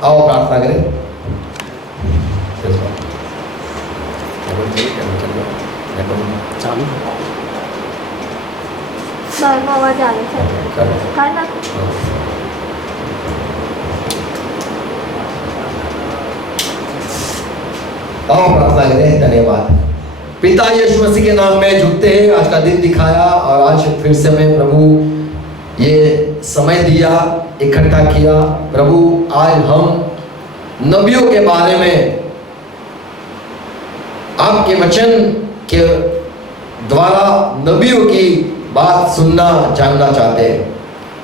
आओ प्रार्थना करें। आवाज आ रही है ना। आओ प्रार्थना करें। धन्यवाद पिता यीशु मसीह के नाम में झुकते हैं। आज का दिन दिखाया और आज फिर से मैं प्रभु ये समय दिया, इकट्ठा किया। प्रभु आज हम नबियों के बारे में आपके वचन के द्वारा नबियों की बात सुनना जानना चाहते हैं।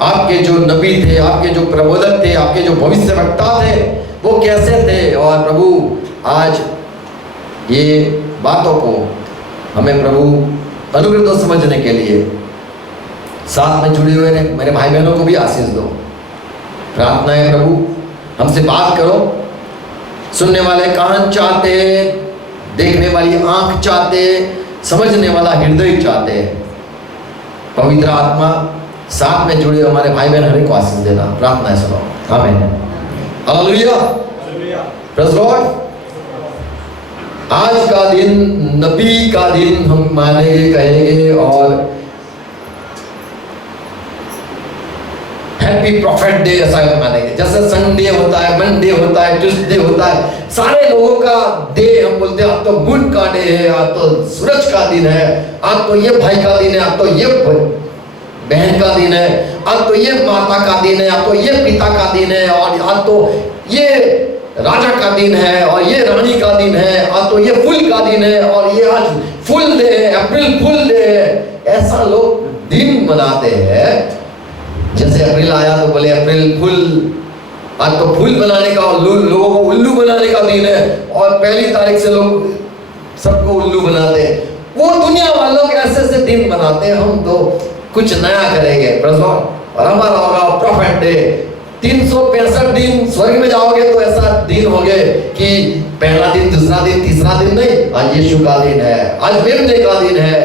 आपके जो नबी थे, आपके जो प्रबोधक थे, आपके जो भविष्यवक्ता थे, वो कैसे थे। और प्रभु आज ये बातों को हमें प्रभु अनुग्रह दो समझने के लिए। साथ में जुड़े हुए मेरे भाई बहनों को भी आशीष दो। प्रार्थना है प्रभु हमसे बात करो। सुनने वाले कान चाहते, देखने वाली आंख चाहते, समझने वाला हृदय चाहते। पवित्र आत्मा साथ में जुड़े हमारे भाई बहन हर एक को आशीष देना। प्रार्थना है सुनो। आमीन। हालेलुया। Praise God. आज का दिन नबी का दिन हम मानेंगे, कहेंगे और हैप्पी प्रॉफिट डे ऐसा मानेंगे। जैसे संडे होता है, मंडे होता है, ट्यूसडे होता है, सारे लोगों का डे हम बोलते हैं। आज तो मून का डे है, आज तो सूरज का दिन है, आज तो ये भाई का दिन है, आज तो ये बहन का दिन है, आज तो ये माता का दिन है, आज तो ये पिता का दिन है, और आज तो ये राजा का दिन है, और ये रानी का दिन है, आज तो ये फूल का दिन है, और ये आज फूल डे है, अप्रैल फूल डे है। ऐसा लोग दिन मनाते हैं। जैसे अप्रैल आया तो बोले अप्रैल फूल, आज तो फूल बनाने का, लोगों को उल्लू बनाने का दिन है, और पहली तारीख से लोग सबको उल्लू बनाते हैं। वो दुनिया वालों के ऐसे ऐसे दिन बनाते हैं। हम तो कुछ नया करेंगे और हमारा होगा प्रॉफिट डे। 365 दिन स्वर्ग में जाओगे तो ऐसा दिन हो गए कि पहला दिन, दूसरा दिन, तीसरा दिन नहीं। आज यीशु का दिन है, आज मेमने का दिन है,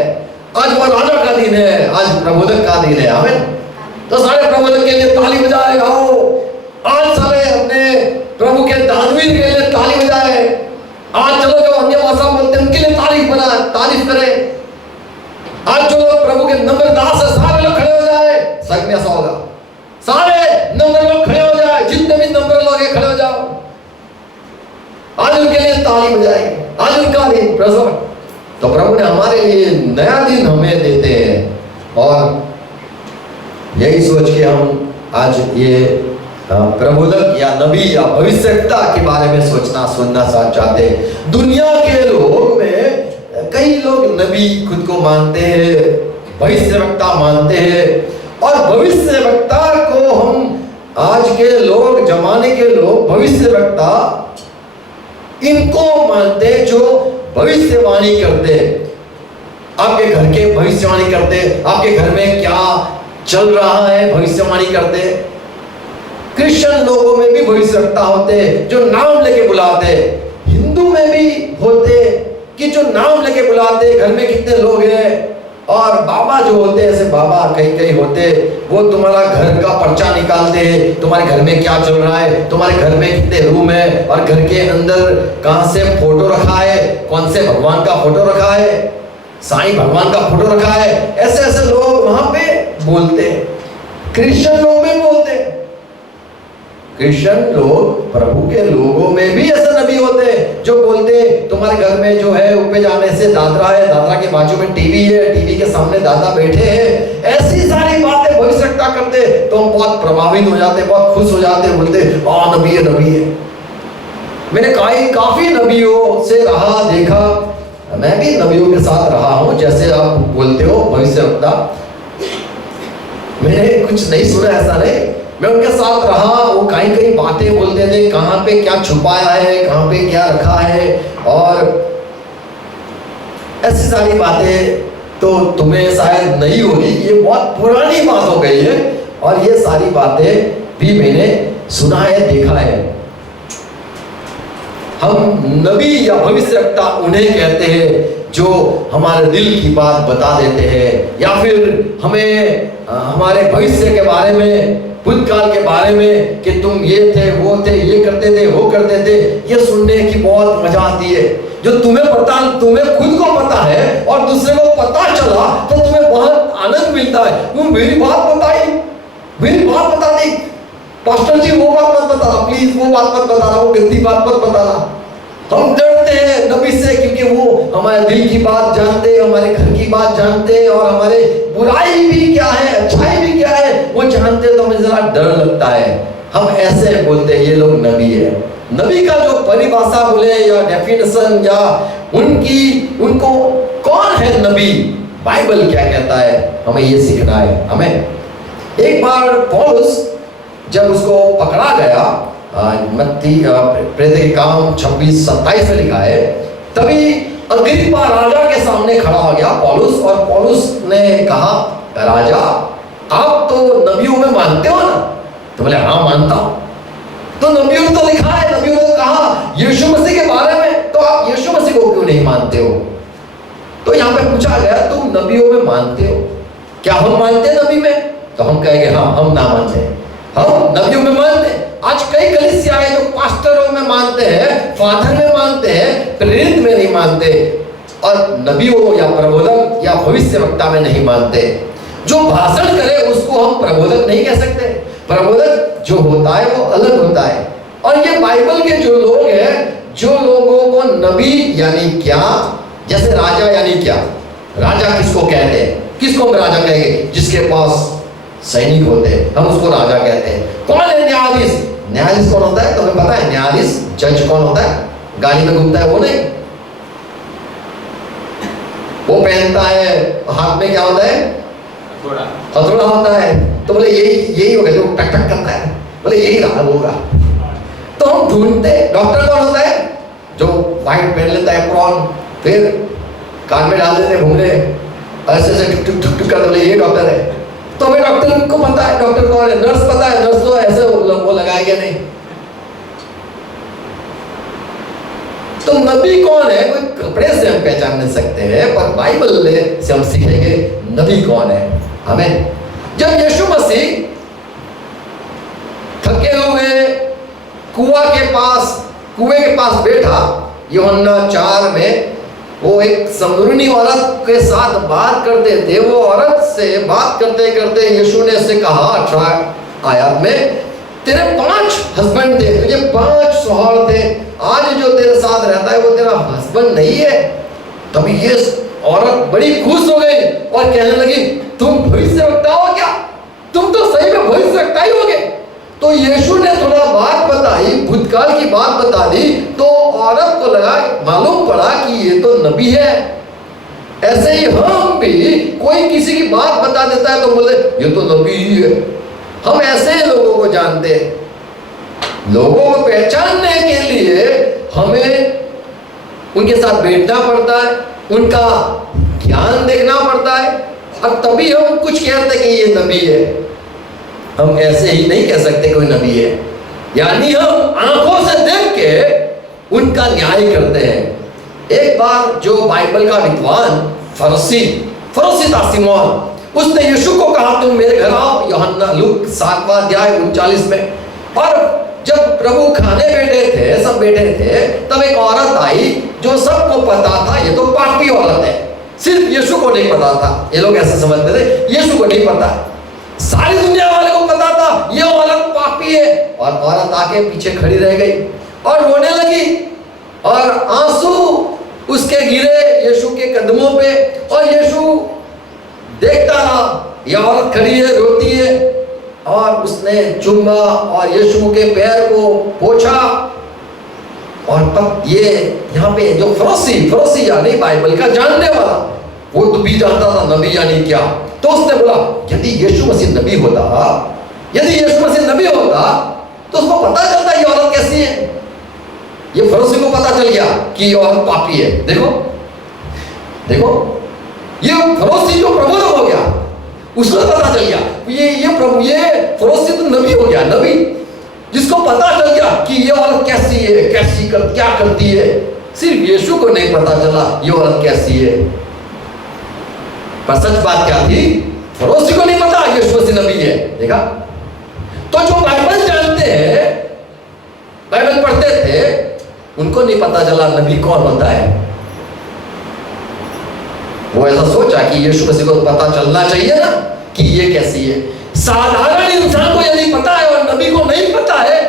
आज वो राजा का दिन है, आज प्रबोधक का दिन है। आमीन। तो सारे प्रबोधक के लिए ताली बजाए। आओ आज सारे अपने प्रभु के दानवीर के लिए ताली बजाए। आज चलो जो अन्य भाषा बोलते हैं उनके लिए तारीफ करें। आज जो लोग प्रभु के नंबरदार है सारे लोग खड़े हो जाए। सच में ऐसा होगा, सारे नंबर लोग खड़े हो जाए, जितने भी नंबर लोग हैं खड़े हो जाओ। आज उनके लिए ताली बजाएंगे, आज उनका दिन प्रसन्न। तो प्रभु ने हमारे लिए नया दिन हमें देते हैं, और यही सोच के हम आज ये प्रबोधक या नबी या भविष्यवक्ता के बारे में सोचना सुनना चाहते हैं। दुनिया के लोग में कई लोग नबी खुद को मानते हैं, भविष्यवक्ता मानते हैं, और भविष्यवक्ता को हम आज के लोग, जमाने के लोग भविष्यवक्ता इनको मानते जो भविष्यवाणी करते। आपके घर के भविष्यवाणी करते, आपके घर में क्या चल रहा है भविष्यवाणी करते। क्रिश्चियन लोगों में भी भविष्यवक्ता होते जो नाम लेके बुलाते। हिंदू में भी होते कि जो नाम लेके बुलाते, घर में कितने लोग हैं। और बाबा जो होते ऐसे बाबा कई होते, वो तुम्हारा घर का पर्चा निकालते हैं, तुम्हारे घर में क्या चल रहा है, तुम्हारे घर में कितने रूम है, और घर के अंदर कहां से फोटो रखा है, कौन से भगवान का फोटो रखा है, साईं भगवान का फोटो रखा है। ऐसे ऐसे लोग वहां पे बोलते हैं। क्रिश्चियन लोग में बोलते हैं। क्रिश्चियन लोग, प्रभु के लोगों में भी ऐसे नबी होते हैं जो बोलते तुम्हारे घर में जो है ऊपर जाने से दादरा है, दादरा के बाजू में टीवी है, टीवी के सामने दादा बैठे हैं। ऐसी सारी बातें भविष्यवक्ता करते तो हम बहुत प्रभावित हो जाते, बहुत खुश हो जाते, बोलते हाँ नबी है, नबी है। मैंने काफी नबियों से रहा, देखा। मैं भी नबियों के साथ रहा हूं, जैसे आप बोलते हो भविष्यवक्ता। मैंने कुछ नहीं सुना, ऐसा नहीं। मैं उनके साथ रहा, वो कई बातें बोलते थे, कहाँ पे क्या छुपाया है, कहाँ पे क्या रखा है, और ऐसी सारी बातें तो तुम्हें शायद नहीं होगी। ये बहुत पुरानी बात हो गई है, और ये सारी बातें भी मैंने सुना है, देखा है। हम नबी या भविष्यवक्ता उन्हें कहते हैं जो हमारे दिल की बात बता देते हैं, या फिर हमें हमारे भविष्य के बारे में भूतकाल के बारे में कि तुम ये थे, वो थे, ये करते थे, वो करते थे, ये सुनने की बहुत मजा आती है। जो तुम्हें खुद को पता है और दूसरे को पता चला तो तुम्हें बहुत आनंद मिलता है। तुम मेरी बात बता दी, पास्टर जी वो बात मत बताना, प्लीज वो बात मत बताना, वो गंदी बात मत बताना। हम डरते हैं नबी से, क्योंकि वो हमारे दिल की बात जानते, हमारे घर की बात जानते, और हमारे बुराई भी क्या है, अच्छाई भी क्या है वो जानते, तो हमें जरा डर लगता है। हम ऐसे बोलते हैं ये लोग नबी है। नबी का जो परिभाषा बोले या डेफिनेशन या उनको कौन है नबी, बाइबल क्या कहता है, हमें ये सीखना है। हमें एक बार पौलुस जब उसको पकड़ा गया, मत्ती प्रेरित के काम 26-27 में लिखा है, तभी अग्रिप्पा राजा के सामने खड़ा हो गया पौलुस, और पौलुस ने कहा, राजा आप तो नबियों में मानते हो ना? तो बोले हाँ मानता हूं। तो नबियों ने तो लिखा है, नबियों ने कहा यीशु मसीह के बारे में, तो आप यीशु मसीह को क्यों नहीं मानते हो? तो यहाँ पे पूछा गया तुम नबियों में मानते हो, क्या हम मानते हैं नबी में? तो हम कहेंगे हाँ हम ना मानते, हम नबियों में मानते हैं। आज कई कलीसिया है जो पास्टरों में मानते हैं, फादर में मानते हैं, प्रेरित में नहीं मानते, और नबियों या प्रबोधक या भविष्यवक्ता में नहीं मानते। जो भाषण करे उसको हम प्रबोधक नहीं कह सकते। प्रबोधक जो होता है वो अलग होता है। और ये बाइबल के जो लोग हैं, जो लोगों को नबी यानी क्या, जैसे राजा यानी क्या, राजा किसको कहते हैं? किसको हम राजा कहेंगे? जिसके पास सैनिक होते हैं, हम उसको राजा कहते हैं। कौन है न्यायाधीश? न्यायाधीश कौन होता है? तुम्हें पता है न्यायाधीश जज कौन होता है? गाड़ी में घूमता है वो नहीं, वो पहनता है, हाथ में क्या होता है? हथौड़ा होता है। तो बोले यही होगा जो टक टक करता है, बोले यही रहा होगा। तो हम ढूंढते। डॉक्टर कौन होता है? जो व्हाइट पहन लेता है एप्रॉन, फिर कान में डाल देते हैं घूमने, ऐसे ऐसे टुक टुक टुक करते, बोले ये डॉक्टर है। तो हमें डॉक्टर को पता है डॉक्टर कौन है। नर्स पता है, नर्स तो ऐसे वो लगाएगा नहीं। तो नबी कौन है? कोई कपड़े से हम पहचान नहीं सकते हैं, पर बाइबल से हम सीखेंगे नबी कौन है। हमें जब यीशु मसीह थके हुए कुएं के पास बैठा, यूहन्ना 4 में वो एक समरूनी औरत के साथ बात करते थे। वो औरत से बात करते करते यीशु ने उससे कहा 18 आयत में, तेरे 5 हस्बैंड थे, तुझे 5 शौहर थे, आज जो तेरे साथ रहता है वो तेरा हस्बैंड नहीं है। तभी ये औरत बड़ी खुश हो गई और कहने लगी तुम भविष्यवक्ता हो क्या? तुम तो सही में भविष्यवक्ता ही होगे। तो यीशु ने थोड़ा बात बताई, भूतकाल की बात बता दी, तो औरत को लगा, मालूम पड़ा कि ये तो नबी है। ऐसे ही हम भी, कोई किसी की बात बता देता है तो बोले ये तो नबी ही है। हम ऐसे ही लोगों को जानते हैं। लोगों को पहचानने के लिए हमें उनके साथ बैठना पड़ता है, उनका ज्ञान देखना पड़ता है, और तभी हम कुछ कहते हैं कि ये नबी है। हम ऐसे ही नहीं कह सकते कोई नबी है, यानी हम आंखों से देख के उनका न्याय करते हैं। एक बार जो बाइबल का विद्वान फरीसी था सिमोन, उसने यीशु को कहा तुम मेरे घर आओ, यूहन्ना लूक 7वां अध्याय 39 में। और जब प्रभु खाने बैठे थे, सब बैठे थे, तब एक औरत आई जो सबको पता था ये तो पापी औरत है। सिर्फ यीशु को नहीं पता था। ये लोग ऐसे समझते थे यीशु को नहीं पता, सारी दुनिया वाले को पता था ये औरत पापी है। और औरत आके पीछे खड़ी रह गई और रोने लगी, और आंसू उसके गिरे यीशु के कदमों पे, और यीशु देखता रहा। ये औरत खड़ी है, रोती है, और उसने चूमा और यीशु के पैर को पोंछा। और तब ये यहाँ पे जो फरीसी यानी बाइबल का जानने वाला, वो तो भी जानता था नबी यानी क्या। तो उसने बोला यदि यीशु मसीह नबी होता तो उसको पता चलता ये औरत कैसी है। ये फरीसी को पता चल गया कि ये औरत पापी है। देखो ये फरीसी जो प्रबोधक हो गया, उसको पता चल गया ये फरीसी तो नबी हो गया, नबी जिसको पता चल गया कि ये औरत कैसी है, क्या करती है। सिर्फ यीशु को नहीं पता चला ये औरत कैसी है। पर सच बात क्या थी? फरीसी को नहीं पता यीशु मसीह नबी है। देखा, तो जो बाइबल जानते हैं, बाइबल पढ़ते थे, उनको नहीं पता चला नबी कौन होता है। वो ऐसा सोचा कि यीशु मसीह को पता चलना चाहिए ना कि ये कैसी है। साधारण इंसान को यदि पता है और नबी को नहीं पता है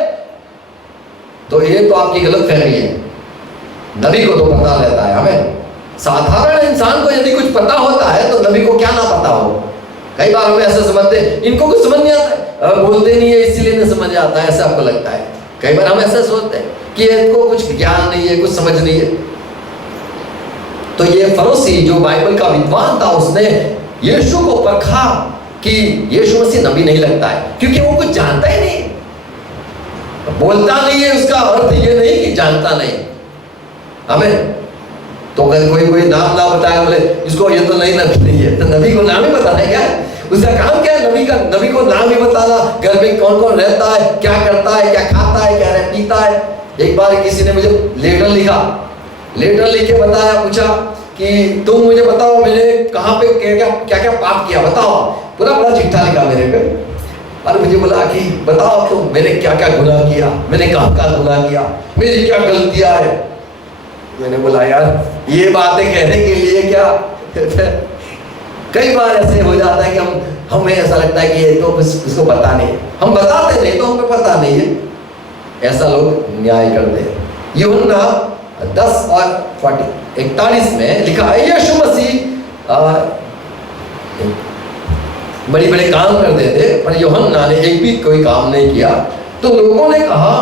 तो ये तो आपकी गलत फहमी है। नबी को तो पता रहता है हमें। साधारण इंसान को यदि कुछ पता होता है तो नबी को क्या ना पता हो। कई बार हम ऐसे समझते हैं इनको कुछ समझ नहीं आता, बोलते नहीं है इसीलिए नहीं समझ आता है, ऐसा आपको लगता है। कई बार हम ऐसे सोचते हैं कि इनको कुछ ज्ञान नहीं है, कुछ समझ नहीं है। तो ये फरोसी जो बाइबल का विद्वान था, उसने यीशु को परखा कि यीशु मसीह नबी नहीं लगता है, क्योंकि वो कुछ जानता ही नहीं, बोलता नहीं है। उसका अर्थ ये नहीं कि जानता नहीं। हमें तो अगर कोई नाम ना बताया, बोले इसको ये तो नहीं नबी नहीं है, तो नबी को नाम ही बताना है क्या? उसका काम क्या है? नबी को नाम ही बताना, घर में कौन कौन रहता है, क्या करता है, क्या खाता है, क्या पीता है। एक बार किसी ने मुझे लेटर लिखा, लेटर लिख के बताया, पूछा कि तुम मुझे बताओ मैंने कहाँ पे क्या क्या पाप किया, बताओ। पूरा बड़ा चिट्ठा लिखा मेरे पे, और मुझे बोला कि बताओ तुम मैंने क्या क्या गुनाह किया, मैंने कहाँ गुनाह किया, मेरी क्या गलतियां है। मैंने बोला यार ये बातें कहने के लिए क्या कई बार ऐसे हो जाता है कि हमें ऐसा लगता है कि ये तो इसको पता नहीं है, हम बताते नहीं तो हमें पता नहीं है। ऐसा लोग न्याय करते हैं। यूहन्ना 10:41 में लिखा है यीशु मसीह बड़े बड़े काम करते थे, पर यूहन्ना ने एक भी कोई काम नहीं किया। तो लोगों ने कहा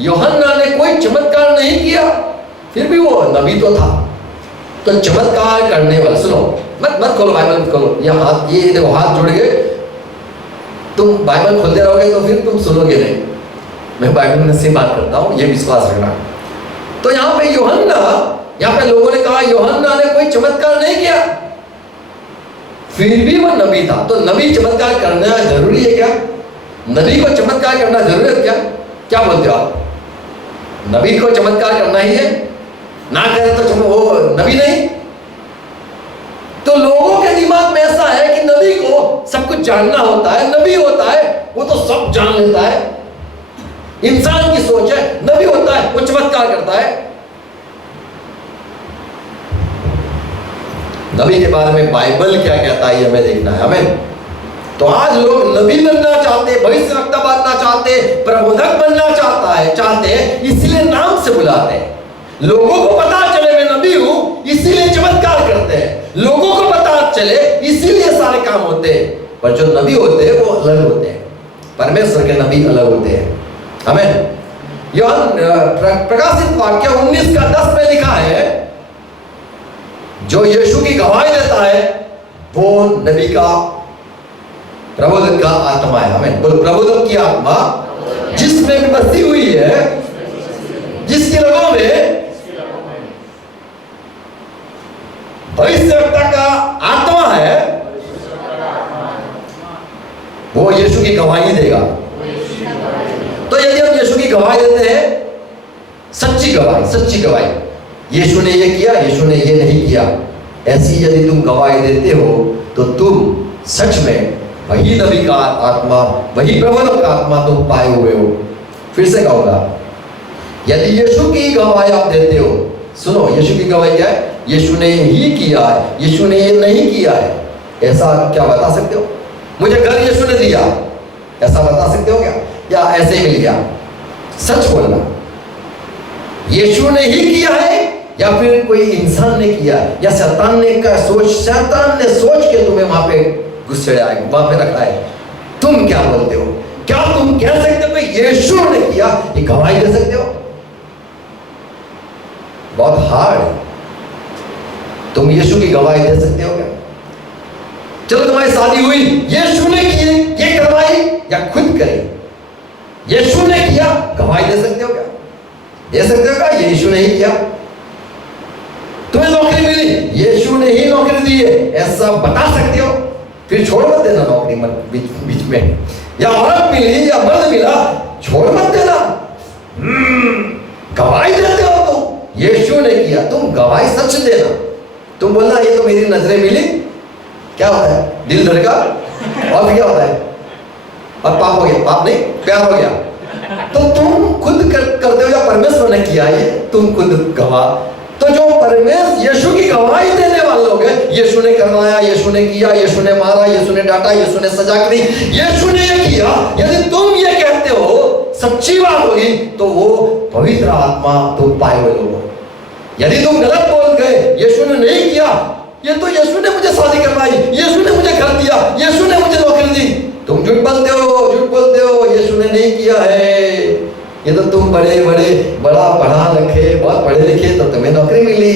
यूहन्ना ने कोई चमत्कार नहीं किया, फिर भी वो नबी तो था। तो चमत्कार करने वाला, सुनो, मत खोलो बाइबल, मत खोलो, ये देखो हाथ जुड़ गए। तुम बाइबल खोलते रहोगे तो फिर तुम सुनोगे नहीं। मैं बाइबल में से बात करता हूँ, ये विश्वास रखना। तो यहाँ पे यूहन्ना, यहाँ पे लोगों ने कहा यूहन्ना ने कोई चमत्कार नहीं किया, फिर भी वो नबी था। तो नबी चमत्कार करना जरूरी है क्या? नबी को चमत्कार करना जरूरी है क्या? क्या बोलते हो आप? नबी को चमत्कार करना ही है, ना करे तो वो नबी नहीं। तो लोगों के दिमाग में ऐसा है कि नबी को सब कुछ जानना होता है, नबी होता है वो तो सब जान लेता है। इंसान की सोच है, नबी होता है वो चमत्कार करता है। नबी के बारे में बाइबल क्या कहता है हमें देखना है। हमें तो आज लोग नबी बनना चाहते, भविष्यवक्ता बनना चाहते, प्रबोधक बनना चाहते हैं, इसलिए नाम से बुलाते हैं। लोगों को पता चले मैं नबी हूं, इसीलिए चमत्कार करते हैं। लोगों को पता चले इसीलिए सारे काम होते हैं। पर जो नबी होते हैं वो अलग होते हैं, परमेश्वर के नबी अलग होते हैं। हमें प्रकाशित वाक्य 19:10 में लिखा है जो यीशु की गवाही देता है वो नबी का, प्रबोधक का आत्मा है। हमें बोलो प्रबोधक की आत्मा जिसमें बसी हुई है, जिसके लोगों में भविष्यवक्ता का आत्मा है, वो यीशु की गवाही देगा। तो यदि हम यीशु की गवाही देते हैं, सच्ची गवाही, यीशु ने ये किया, यीशु ने ये नहीं किया, ऐसी यदि तुम गवाही देते हो तो तुम सच में वही नबी का आत्मा, वही प्रबोधक का आत्मा तुम पाए हुए हो। फिर से कहूंगा, यदि यीशु की गवाही आप देते हो, सुनो यीशु की गवाही क्या है? यीशु ने ही किया है, यीशु ने ये नहीं किया है, ऐसा क्या बता सकते हो? मुझे घर यीशु ने दिया, ऐसा बता सकते हो क्या? या ऐसे ही मिल गया? सच बोलना, यीशु ने ही किया है या फिर कोई इंसान ने किया, या शैतान ने सोच के तुम्हें वहां पे घुसेड़ा है, वहां पे रखा है। तुम क्या बोलते हो? क्या तुम कह सकते हो कि यीशु ने किया? ये गवाही दे सकते हो? बहुत हार्ड है। तुम यीशु की गवाही दे सकते हो क्या? चलो तुम्हारी शादी हुई, यीशु ने की ये करवाई या खुद करी? यीशु ने किया, गवाही दे सकते हो क्या? दे सकते हो क्या? यीशु ने ही किया। तुम्हें नौकरी मिली, यीशु ने ही नौकरी दी है, ऐसा बता सकते हो? फिर छोड़ मत देना नौकरी बीच में। या औरत मिली या मर्द मिला, छोड़ मत देना। गवाही देते हो तुम, यीशु ने किया, तुम गवाही सच देना। तुम बोलना ये तो मेरी नजरें मिली, क्या होता है? दिल धड़का, और क्या होता है? अब पाप हो गया, पाप नहीं प्यार हो गया, तो तुम खुद करते हो या परमेश्वर ने किया ये, तुम खुद गवाह। तो जो परमेश्वर यीशु की गवाही देने वाले लोग हैं, यीशु ने करवाया, यीशु ने किया, यीशु ने मारा, यीशु ने डांटा, यीशु ने सजा करी, यीशु ने ये किया, यदि तुम ये कहते हो सच्ची बात होगी तो वो पवित्र आत्मा तुम पाए हुए लोग हो। यदि तुम गलत बोल गए, यीशु ने नहीं किया, ये तो यीशु ने मुझे शादी करवाई, यीशु ने मुझे घर दिया, यीशु ने मुझे नौकरी दी, तुम झूठ बोलते हो, यीशु ने नहीं किया है। ये तो तुम बड़ा पढ़ा लिखे, बहुत पढ़े लिखे तो तुम्हें नौकरी मिली,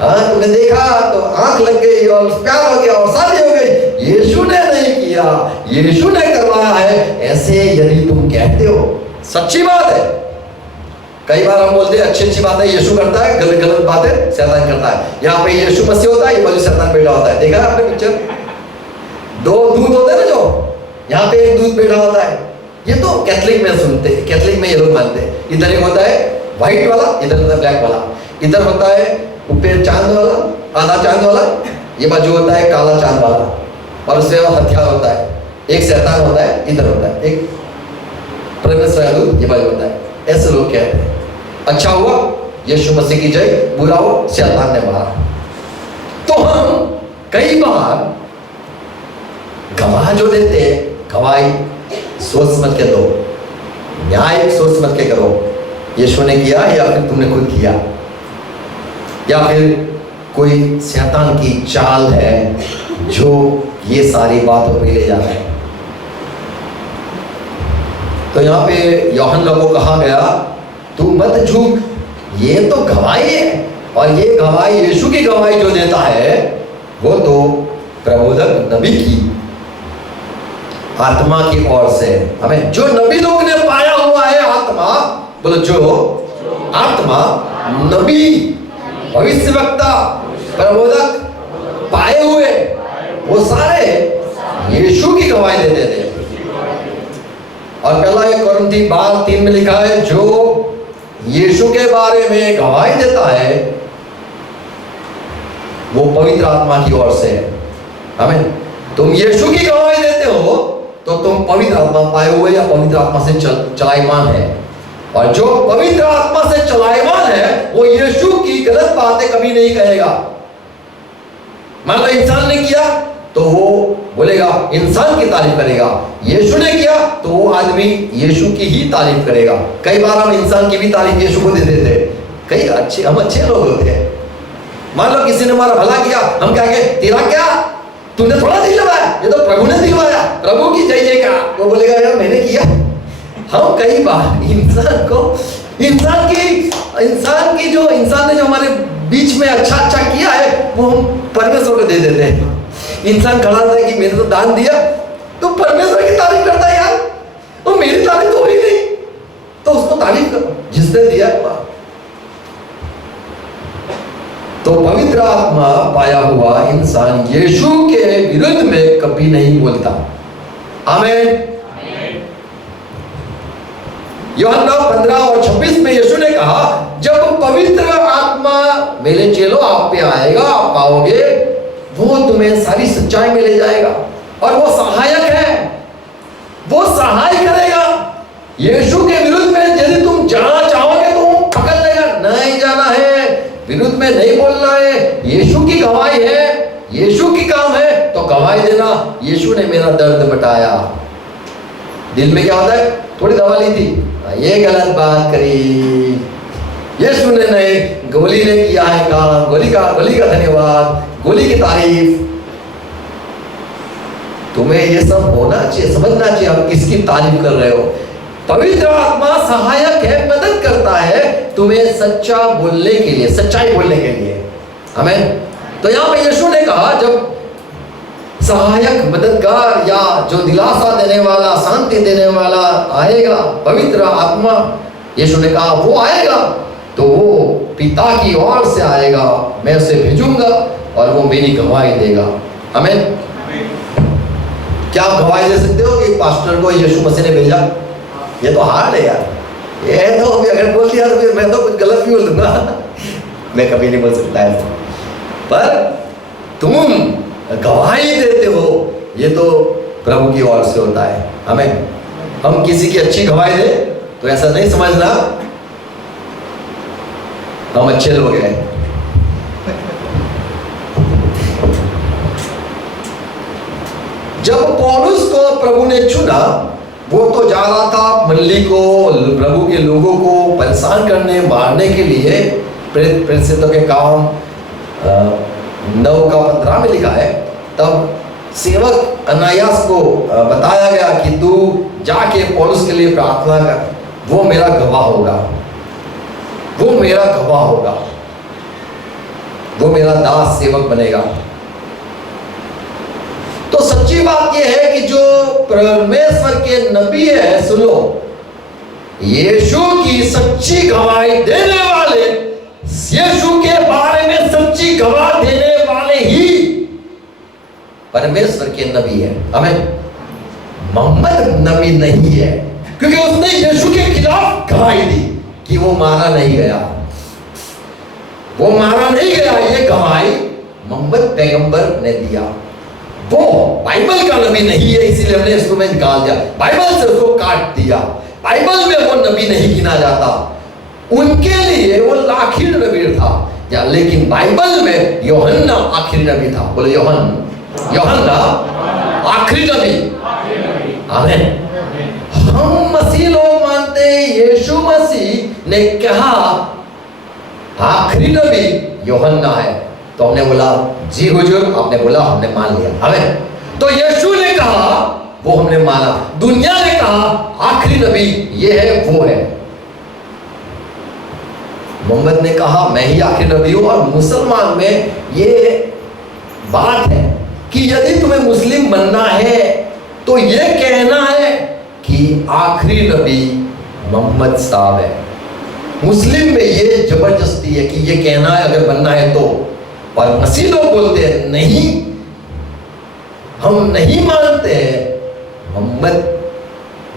हाँ तुमने देखा तो आंख लग गई और प्यार हो गया और शादी हो गई। यीशु ने नहीं किया, यीशु ने करवाया है, ऐसे यदि तुम कहते हो सच्ची बात है। कई बार हम बोलते हैं अच्छी बातें यीशु करता है, गलत बातें शैतान करता है। यहाँ पे यीशु मसीह होता है, ये बाजू शैतान बैठा होता है। देखा आपने पिक्चर, दो दूत होते हैं ना, जो यहाँ पे एक दूत बैठा होता है। ये तो कैथलिक में सुनते हैं, कैथलिक में ये लोग मानते हैं। इधर एक होता है व्हाइट वाला, इधर होता है ब्लैक वाला, इधर होता है ऊपर चांद वाला, आधा चांद वाला, ये बाजू होता है काला चांद वाला, और उससे हथियार होता है, एक शैतान होता है, इधर होता है एक परमेश्वर दूत, ये बाजू होता है। ऐसे लोग कहते हैं अच्छा हुआ यीशु मसीह की जय, बुरा हो शैतान ने मारा। तो हम कई बार गवाह जो देते हैं, गवाही सोच समझ के दो, न्याय सोच समझ के करो, यीशु ने किया या फिर तुमने खुद किया, या फिर कोई शैतान की चाल है जो ये सारी बातों पे ले जा रहा है। तो यहाँ पे यूहन्ना को कहा गया तू मत झूठ, ये तो गवाही है, और ये गवाही यीशु की गवाही जो देता है वो तो प्रबोधक नबी की आत्मा की ओर से हमें, जो नबी लोग ने पाया हुआ है आत्मा, बोलो जो आत्मा नबी, भविष्यवक्ता, प्रबोधक पाए हुए, वो सारे यीशु की गवाही देते थे। और पहला एक कोरिन्थी 12:3 में लिखा है जो यीशु के बारे में गवाही देता है वो पवित्र आत्मा की ओर से है। आमीन। तुम यीशु की गवाही देते हो तो तुम पवित्र आत्मा पाए हुए या पवित्र आत्मा से चलायमान है, और जो पवित्र आत्मा से चलायमान है वो यीशु की गलत बातें कभी नहीं कहेगा। मान लो इंसान ने किया तो वो बोलेगा, इंसान की तारीफ करेगा, यीशु ने किया तो वो आदमी यीशु की ही तारीफ करेगा। कई बार हम इंसान की भी तारीफ यीशु को दे देते हैं, कई हम अच्छे लोग होते हैं। मान लो किसी ने हमारा भला किया, हम क्या कहे, तेरा क्या, तूने थोड़ा दिलवाया, ये तो प्रभु ने दिलवाया, प्रभु की जय जय का। वो बोलेगा यार मैंने किया। हम कई बार इंसान ने जो हमारे बीच में अच्छा किया है वो हम परमेश्वर को दे देते हैं। इंसान खड़ा था कि मैंने तो दान दिया, तो परमेश्वर की तारीफ करता है यार, तो मेरी तारीफ तो हुई नहीं, तो उसको तारीफ करो जिसने दिया है। तो पवित्र आत्मा पाया हुआ इंसान यीशु के विरुद्ध में कभी नहीं बोलता। आमीन। यूहन्ना 15 और 26 में यीशु ने कहा जब पवित्र आत्मा मेरे चेलों आप पे आएगा, आप पाओगे, वो तुम्हें सारी सच्चाई में ले जाएगा, और वो सहायक है, वो सहाय करेगा। यीशु के विरुद्ध में यदि तुम जाना चाहोगे तो वो पकड़ लेगा, नहीं जाना है, विरुद्ध में नहीं बोलना है, यीशु की गवाही है, यीशु की काम है, तो गवाही देना। यीशु ने मेरा दर्द मिटाया। दिल में क्या होता है, थोड़ी दवा ली थी, ये गलत बात करी, यीशु ने नहीं, गोली ने किया है काम, गोली का धन्यवाद, गोली की तारीफ। तुम्हें ये सब होना चाहिए, समझना चाहिए आप किसकी तारीफ कर रहे हो। पवित्र आत्मा सहायक है, मदद करता है तुम्हें सच्चा बोलने के लिए, सच्चाई बोलने के लिए। आमीन। तो यहाँ पे यीशु ने कहा जब सहायक, मददगार या जो दिलासा देने वाला, शांति देने वाला आएगा, पवित्र आत्मा, यीशु ने कहा वो आएगा तो वो पिता की ओर से आएगा, मैं उसे भेजूंगा और वो मेरी गवाही देगा। आमीन। क्या आप गवाही दे सकते हो कि पास्टर को यीशु मसीह ने भेजा? ये तो हार्ड है यार, ये तो अगर बोल दिया तो फिर मैं तो कुछ गलत भी बोल दूंगा। मैं कभी नहीं बोल सकता है, पर तुम गवाही देते हो, ये तो प्रभु की ओर से होता है। हमें हम किसी की अच्छी गवाही दें तो ऐसा नहीं समझना हम अच्छे लोग हैं। जब पौलुस को प्रभु ने चुना, वो तो जा रहा था मंडली को, प्रभु के लोगों को परेशान करने मारने के लिए। प्रेरितों के काम 9:15 में लिखा है, तब सेवक अनायास को बताया गया कि तू जाके पौलुस के लिए प्रार्थना कर, वो मेरा गवाह होगा, वो मेरा गवाह होगा, वो मेरा दास सेवक बनेगा। तो सच्ची बात यह है कि जो परमेश्वर के नबी है, सुनो, यीशु की सच्ची गवाही देने वाले, यीशु के बारे में सच्ची गवाह देने वाले ही परमेश्वर के नबी है। हमें मोहम्मद नबी नहीं है, क्योंकि उसने यीशु के खिलाफ गवाही दी कि वो मारा नहीं गया, वो मारा नहीं गया। ये गवाही मोहम्मद पैगंबर ने दिया। वो बाइबल का नबी नहीं है, इसीलिए हमने इसको में निकाल दिया, बाइबल से उसको काट दिया। बाइबल में वो नबी नहीं गिना जाता, उनके लिए वो आखिरी नबी था। या लेकिन बाइबल में यूहन्ना आखिरी नबी था। बोले यूहन्ना आखिरी नबी। आमीन। हम मसीह लोग मानते हैं यीशु मसीह ने कहा आखिरी नबी यूहन्ना है, तो हमने बोला जी हुजूर, आपने बोला, हमने मान लिया। हमें तो यीशु ने कहा, वो हमने माना। दुनिया ने कहा आखिरी नबी ये है, वो है। मोहम्मद ने कहा मैं ही आखिरी नबी हूं। और मुसलमान में ये बात है कि यदि तुम्हें मुस्लिम बनना है तो ये कहना है कि आखिरी नबी मोहम्मद साहब है। मुस्लिम में ये जबरदस्ती है कि ये कहना है अगर बनना है तो। पर मसीह लोग बोलते हैं नहीं, हम नहीं मानते हैं मोहम्मद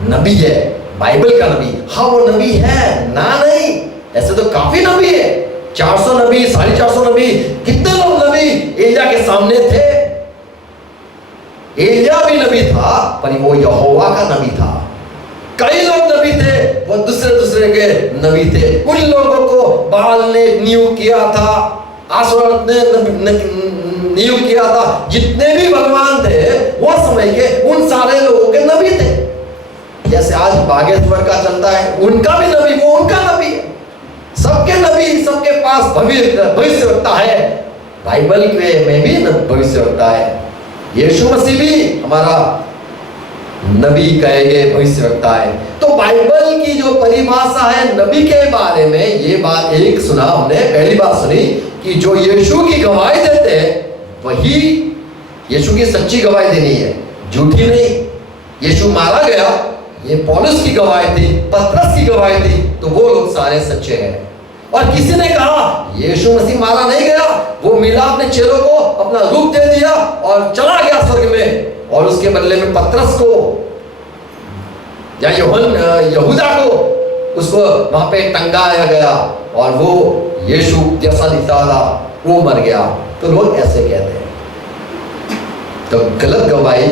नबी है, बाइबल का नबी। हाँ वो नबी है ना, नहीं, ऐसे तो काफी नबी है, 400 नबी, 450 नबी, कितने लोग नबी एलिया के सामने थे। एलिया भी नबी था, पर वो यहोवा का नबी था। कई लोग नबी थे, वो दूसरे के नबी थे। उन लोगों को बाल ने नियुक्त किया था, आसुर ने नियुक्त किया था। जितने भी भगवान थे वो समय के, उन सारे लोगों के नबी थे। जैसे आज बागेश्वर का चलता है, उनका भी नबी, वो उनका नबी है। सबके नबी, सबके पास भविष्यवक्ता है। बाइबल में भी भविष्यवक्ता है। यीशु मसीह भी हमारा नबी कहे गए भविष्यवक्ता है। तो बाइबल की जो परिभाषा है नबी के बारे में, ये बात एक सुना हमने, पहली बात सुनी कि जो यीशु की गवाही देते हैं वही यीशु की सच्ची गवाही देनी है, झूठी नहीं। यीशु मारा गया, ये पौलुस की गवाही थी, पतरस की गवाही थी, तो वो लोग सारे सच्चे हैं। और किसी ने कहा यीशु मसीह मारा नहीं गया, वो मिला अपने चेलों को, अपना रूप दे दिया और चला गया स्वर्ग में, और उसके बदले में पतरस को या यहूदा को उसको वहां पे टंगाया गया और वो यीशु जैसा दिखता था वो मर गया। तो लोग ऐसे कहते हैं। तो गलत गवाही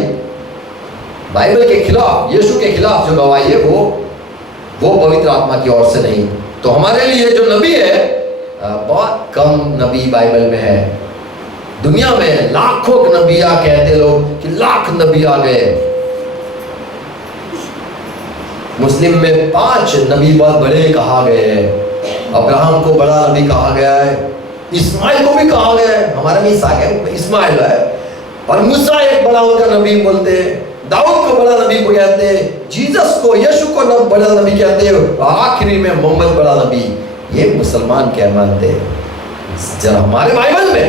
बाइबल के खिलाफ, यीशु के खिलाफ जो गवाही है वो पवित्र आत्मा की ओर से नहीं। तो हमारे लिए जो नबी है, बहुत कम नबी बाइबल में है। दुनिया में लाखों नबिया कहते लोग कि लाख नबी आ गए। मुस्लिम में 5 नबी बहुत बड़े कहा गए हैं। अब्राहम को बड़ा नबी कहा गया है, इस्माइल को भी कहा गया है। हमारे में इसहाक है, इस्माइल है। और मूसा एक बड़ा उनका नबी बोलते हैं, दाऊद को बड़ा नबी कहते हैं, जीसस को, यीशु को बड़ा नबी कहते हैं, आखिरी में मोहम्मद बड़ा नबी। ये मुसलमान क्या मानते हैं। जरा हमारे बाइबल में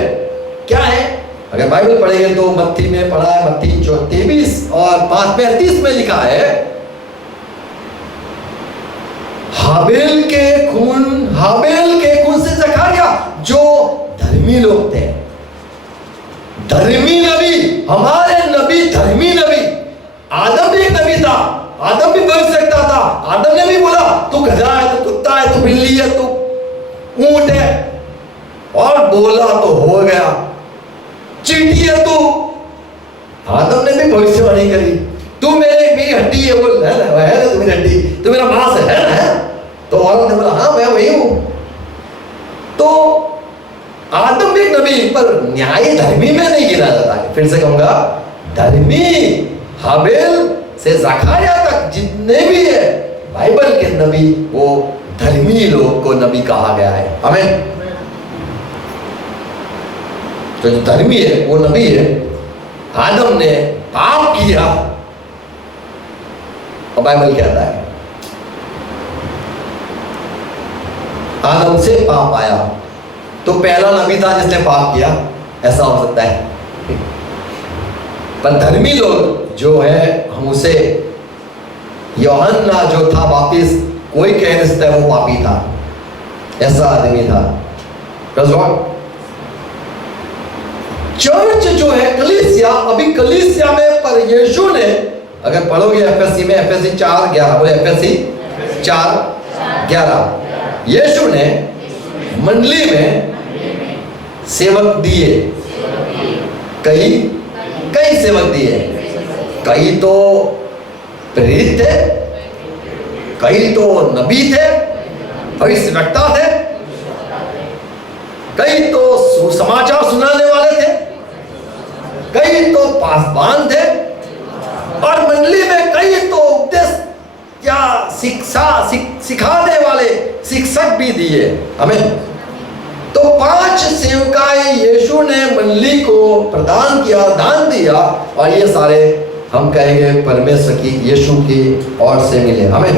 क्या है, अगर बाइबल पढ़ेंगे तो मत्ती में पढ़ा है, मत्ती 23 और 5:35 में लिखा है, हाबेल के खून से जकरिया जो धर्मी लोग थे। धर्मी नबी, हमारे नबी धर्मी नबी। आदम भी एक नबी था, आदम भी भविष्यवक्ता था। आदम ने भी बोला तू गधा है, तू कुत्ता है, तू बिल्ली है, तू ऊंट है, और बोला तो हो गया। चींटी है तू, आदम ने भी भविष्यवाणी करी, तू मेरी हड्डी है वो है ना तुम्हारी हड्डी, तो मेरा मांस है ना? तो औरत ने बोला हाँ मैं वही हूं। तो आदम एक नबी, पर न्याय धर्मी में नहीं गिना जाता है। फिर से कहूंगा, धर्मी हाबेल से जकारिया तक जितने भी है बाइबल के नबी, वो धर्मी लोग को नबी कहा गया है। आमीन। तो जो धर्मी है वो नबी है। आदम ने पाप किया और बाइबल कहता है आदम से पाप आया, तो पहला नबी था जिसने पाप किया, ऐसा हो सकता है। पर धर्मी लोग जो है, हम उसे यूहन्ना जो था वापिस, कोई कह नहीं सकता वो पापी था, ऐसा आदमी था। चर्च जो है कलीसिया, अभी कलीसिया में पर यीशु ने, अगर पढ़ोगे एफएससी में, एफएससी 4:11, बोले एफएससी 4:11, यीशु ने मंडली में सेवक दिए, कई सेवक दिए। कई तो प्रेरित थे, कई तो नबी थे, भविष्यवक्ता थे, कई तो सुसमाचार सुनाने वाले थे, कई तो पासबान थे, और मंडली में कई तो उपदेश या शिक्षा सिखाने वाले शिक्षक भी दिए हमें। तो 5 सेवकाएं यीशु ने मंडली को प्रदान किया, दान दिया, और ये सारे हम कहेंगे परमेश्वर की, यीशु की ओर से मिले हमें।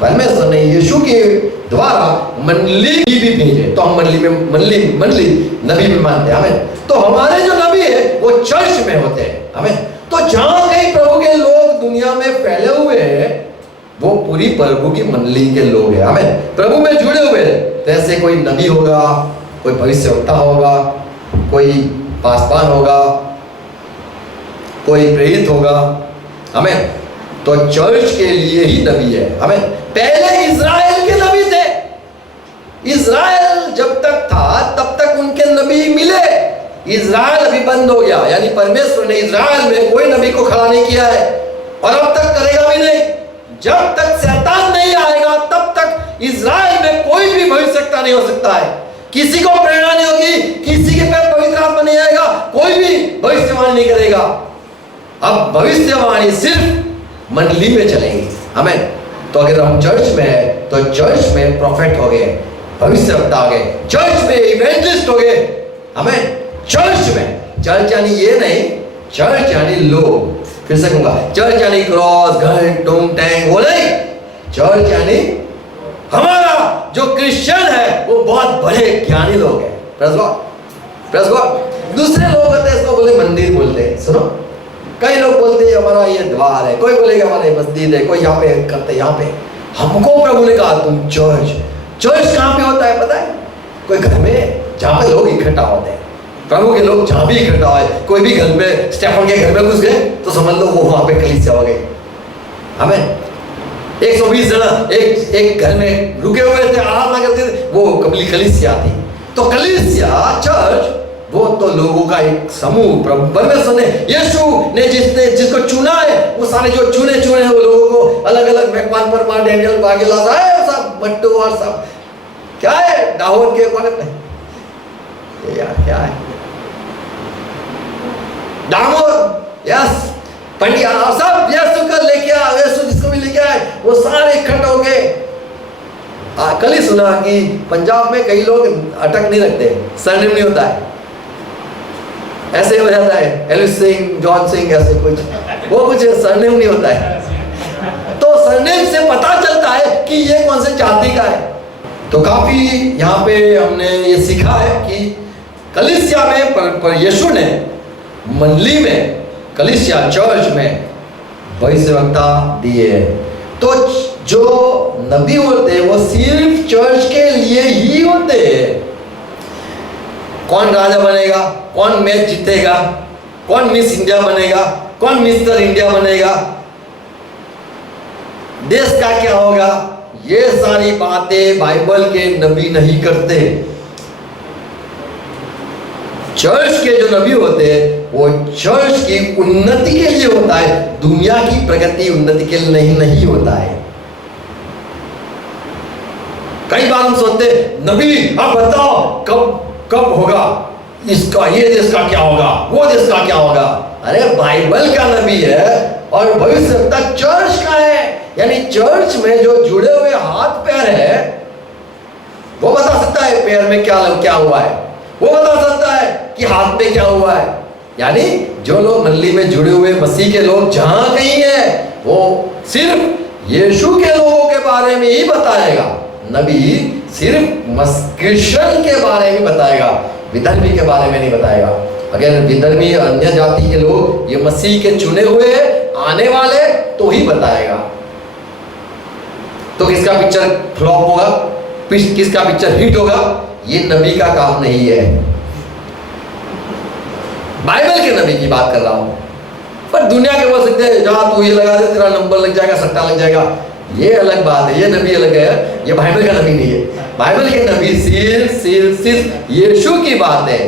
परमेश्वर ने यीशु के द्वारा मंडली भी भेजे, तो हम मंडली नबी भी मानते हैं हमें। तो हमारे जो नबी है वो चर्च में होते हैं हमें। तो जहां कहीं प्रभु के लोग दुनिया में फैले हुए हैं, वो पूरी प्रभु की मंडली के लोग हैं हमें, प्रभु में जुड़े हुए हैं। जैसे कोई नबी होगा, कोई भविष्यवक्ता होगा, कोई पासवान होगा, कोई प्रेरित होगा हमें। तो चर्च के लिए ही नबी है हमें। पहले इज़राइल के नबी थे, इज़राइल जब तक था तब तक उनके नबी मिले। इज़राइल अभी बंद हो गया, यानी परमेश्वर ने इज़राइल में कोई नबी को खड़ा नहीं किया है, और अब तक करेगा भी नहीं। जब तक शैतान नहीं आएगा तब तक इज़राइल में कोई भी भविष्यवक्ता नहीं हो सकता है। किसी को प्रेरणा नहीं होगी, किसी के पैर पवित्र आत्मा नहीं आएगा, कोई भी भविष्यवाणी नहीं करेगा। अब भविष्यवाणी सिर्फ मंडली में चलेगी हमें। तो अगर हम चर्च में है तो चर्च में प्रोफेट हो गए, भविष्यवक्ता हो गए, चर्च में इवेंजलिस्ट हो गए हमें। चर्च में, चर्च यानी ये नहीं, चर्च यानी लोग। फिर से कहूंगा, चर्च यानी क्रॉस, घंट, टूंग टैंग, वो नहीं। चर्च यानी हमारा जो क्रिश्चियन है वो बहुत बड़े ज्ञानी लोग हैं। Praise God, praise God. दूसरे लोग होते हैं, इसको बोले मंदिर बोलते हैं। सुनो, कई लोग बोलते हैं हमारा ये द्वार है, कोई बोलेगा हमारा ये मस्जिद है, कोई यहाँ पे करते यहाँ पे। हमको प्रभु ने कहा तुम चर्च। चर्च कहाँ पे होता है पता है? कोई घर में जहाँ पे लोग इकट्ठा होते हैं, प्रभु के लोग जहाँ भी इकट्ठा हुए। कोई भी घर में, स्टेफन के घर में घुस गए तो समझ लो वो वहाँ पे कलीसिया हो गई हमें। 120 जना एक घर में रुके हुए थे, आराधना करते थे, वो कबली कलीसिया थी। तो कलीसिया, चर्च, वो तो लोगों का एक समूह। परमेश्वर ने, यीशु ने जिसको चुना है, वो सारे जो चुने हैं वो लोगों को अलग अलग मैकवान परमार, डैनियल, बागेला, सब मट्टू और सब क्या है, दाऊद के कौन है यार, क्या है दाऊद, यस, पंडिया, सब यीशु का लेके आ, यीशु जिसको भी लेके आए, वो सारे इकट्ठे हो गए। कल ही सुना कि पंजाब में कई लोग अटक नहीं रखते, सरनेम नहीं होता है, ऐसे हो जाता है, एलिस सिंह, जॉन सिंह, ऐसे कुछ, वो कुछ सरनेम नहीं होता है। तो सरनेम से पता चलता है कि ये कौन से जाति का है। तो काफी यहाँ पे हमने ये सीखा है कि कलीसिया में पर यीशु ने मंडली में, कलीसिया चर्च में भविष्यवक्ता दिए। तो जो नबी होते हैं वो सिर्फ चर्च के लिए ही होते हैं। कौन राजा बनेगा, कौन मैच जीतेगा, कौन मिस इंडिया बनेगा, कौन मिस्टर इंडिया बनेगा, देश का क्या होगा, ये सारी बातें बाइबल के नबी नहीं करते। चर्च के जो नबी होते हैं वो चर्च की उन्नति के लिए होता है, दुनिया की प्रगति उन्नति के लिए नहीं होता है। कई बार हम सोचते हैं नबी अब बताओ कब होगा इसका, ये देश का क्या होगा, वो देश का क्या होगा। अरे बाइबल का नबी है और भविष्यवक्ता चर्च का है, यानी चर्च में जो जुड़े हुए हाथ पैर है वो बता सकता है पैर में क्या हुआ है, वो बता सकता है कि हाथ में क्या हुआ है। यानी जो लोग मंडली में जुड़े हुए मसीह के लोग जहां कहीं है वो सिर्फ यीशु के लोगों के बारे में ही बताएगा। नबी सिर्फ क्रिश्चियन के बारे में बताएगा, विधर्मी के बारे में नहीं बताएगा। अगर विधर्मी अन्य जाति के लोग ये मसीह के चुने हुए आने वाले तो ही बताएगा। तो किसका पिक्चर फ्लॉप होगा, किसका पिक्चर हिट होगा, ये नबी का काम नहीं है। बाइबल के नबी की बात कर रहा हूं। पर दुनिया के बोल सकते हैं जहां तू ये लगा दे तेरा नंबर लग जाएगा, सट्टा लग जाएगा, ये अलग बात है, ये नबी अलग है, ये बाइबल का नबी नहीं है। बाइबल के नबी सिर्फ यीशु की बात है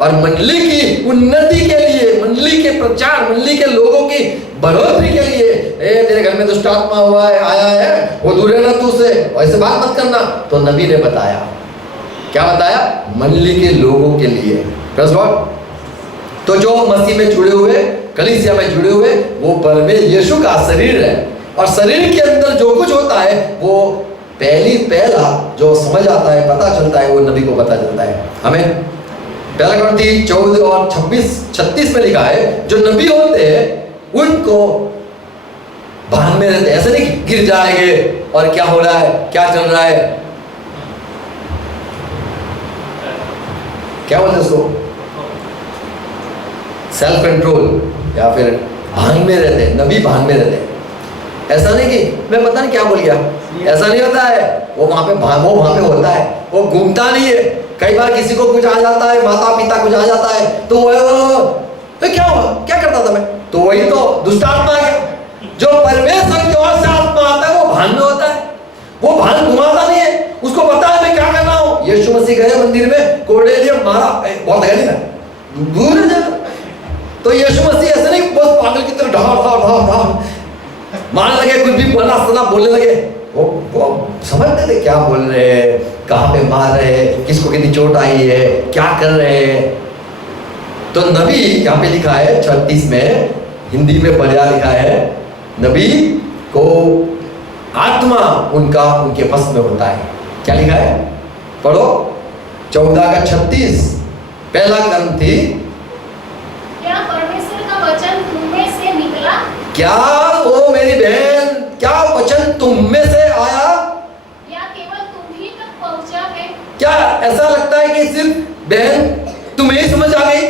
और मंडली की उन्नति के लिए, मंडली के प्रचार, मंडली के लोगों की बढ़ोतरी के लिए। तेरे घर में दुष्ट आत्मा हुआ है, आया है, वो दूर रहना तू से, ऐसे बात मत करना। तो नबी ने बताया, क्या बताया, मंडली के लोगों के लिए। Praise God. तो जो मसीह में जुड़े हुए, कलीसिया में जुड़े हुए, वो परमेश्वर यीशु का शरीर है और शरीर के अंदर जो कुछ होता है वो पहला जो समझ आता है, पता चलता है, वो नबी को पता चलता है। हमें पहला कुरिन्थी 14 और 26-36 में लिखा है जो नबी होते हैं उनको भान में रहते, ऐसे नहीं गिर जाएंगे और क्या हो रहा है, क्या चल रहा है, क्या बोलते उसको, सेल्फ कंट्रोल, या फिर भान में रहते हैं। नबी भान में रहते हैं। ऐसा नहीं कि मैं पता नहीं क्या बोल गया, ऐसा नहीं होता है। वो वहां पे होता है, वो घूमता नहीं है। कई बार किसी को कुछ आ जाता है, माता पिता कुछ आ जाता है तो वो क्या हुआ, क्या करता था मैं, तो वही तो दुष्ट आत्मा है। जो परमेश्वर की ओर से आत्मा आता है वो भान में होता है, वो भान घुमाता नहीं है, उसको पता है मैं क्या कर रहा हूं। यीशु मसीह गए मंदिर में, कोर्नेलियस मारा, बहुत है ना, दूर है जाना। तो यीशु मसीह ऐसे नहीं बस पागल की तरह ढार मान लगे, कुछ भी बोलना सना बोलने लगे। वो समझते थे क्या बोल रहे हैं, कहाँ पे मार रहे हैं, किसको कितनी चोट आई है, क्या कर रहे हैं। तो नबी यहाँ पे लिखा है 36 में, हिंदी में बढ़िया लिखा है, नबी को आत्मा उनके वश में होता है। क्या लिखा है, पढ़ो 14 का 36। पहला ग्रंथी, क्या परमेश्वर का वचन तुम में से निकला, क्या ओ मेरी बहन, क्या वचन तुम में से आया, या केवल तुम ही तक पहुंचा है। क्या ऐसा लगता है कि सिर्फ बहन तुम्हें ही समझ आ गई?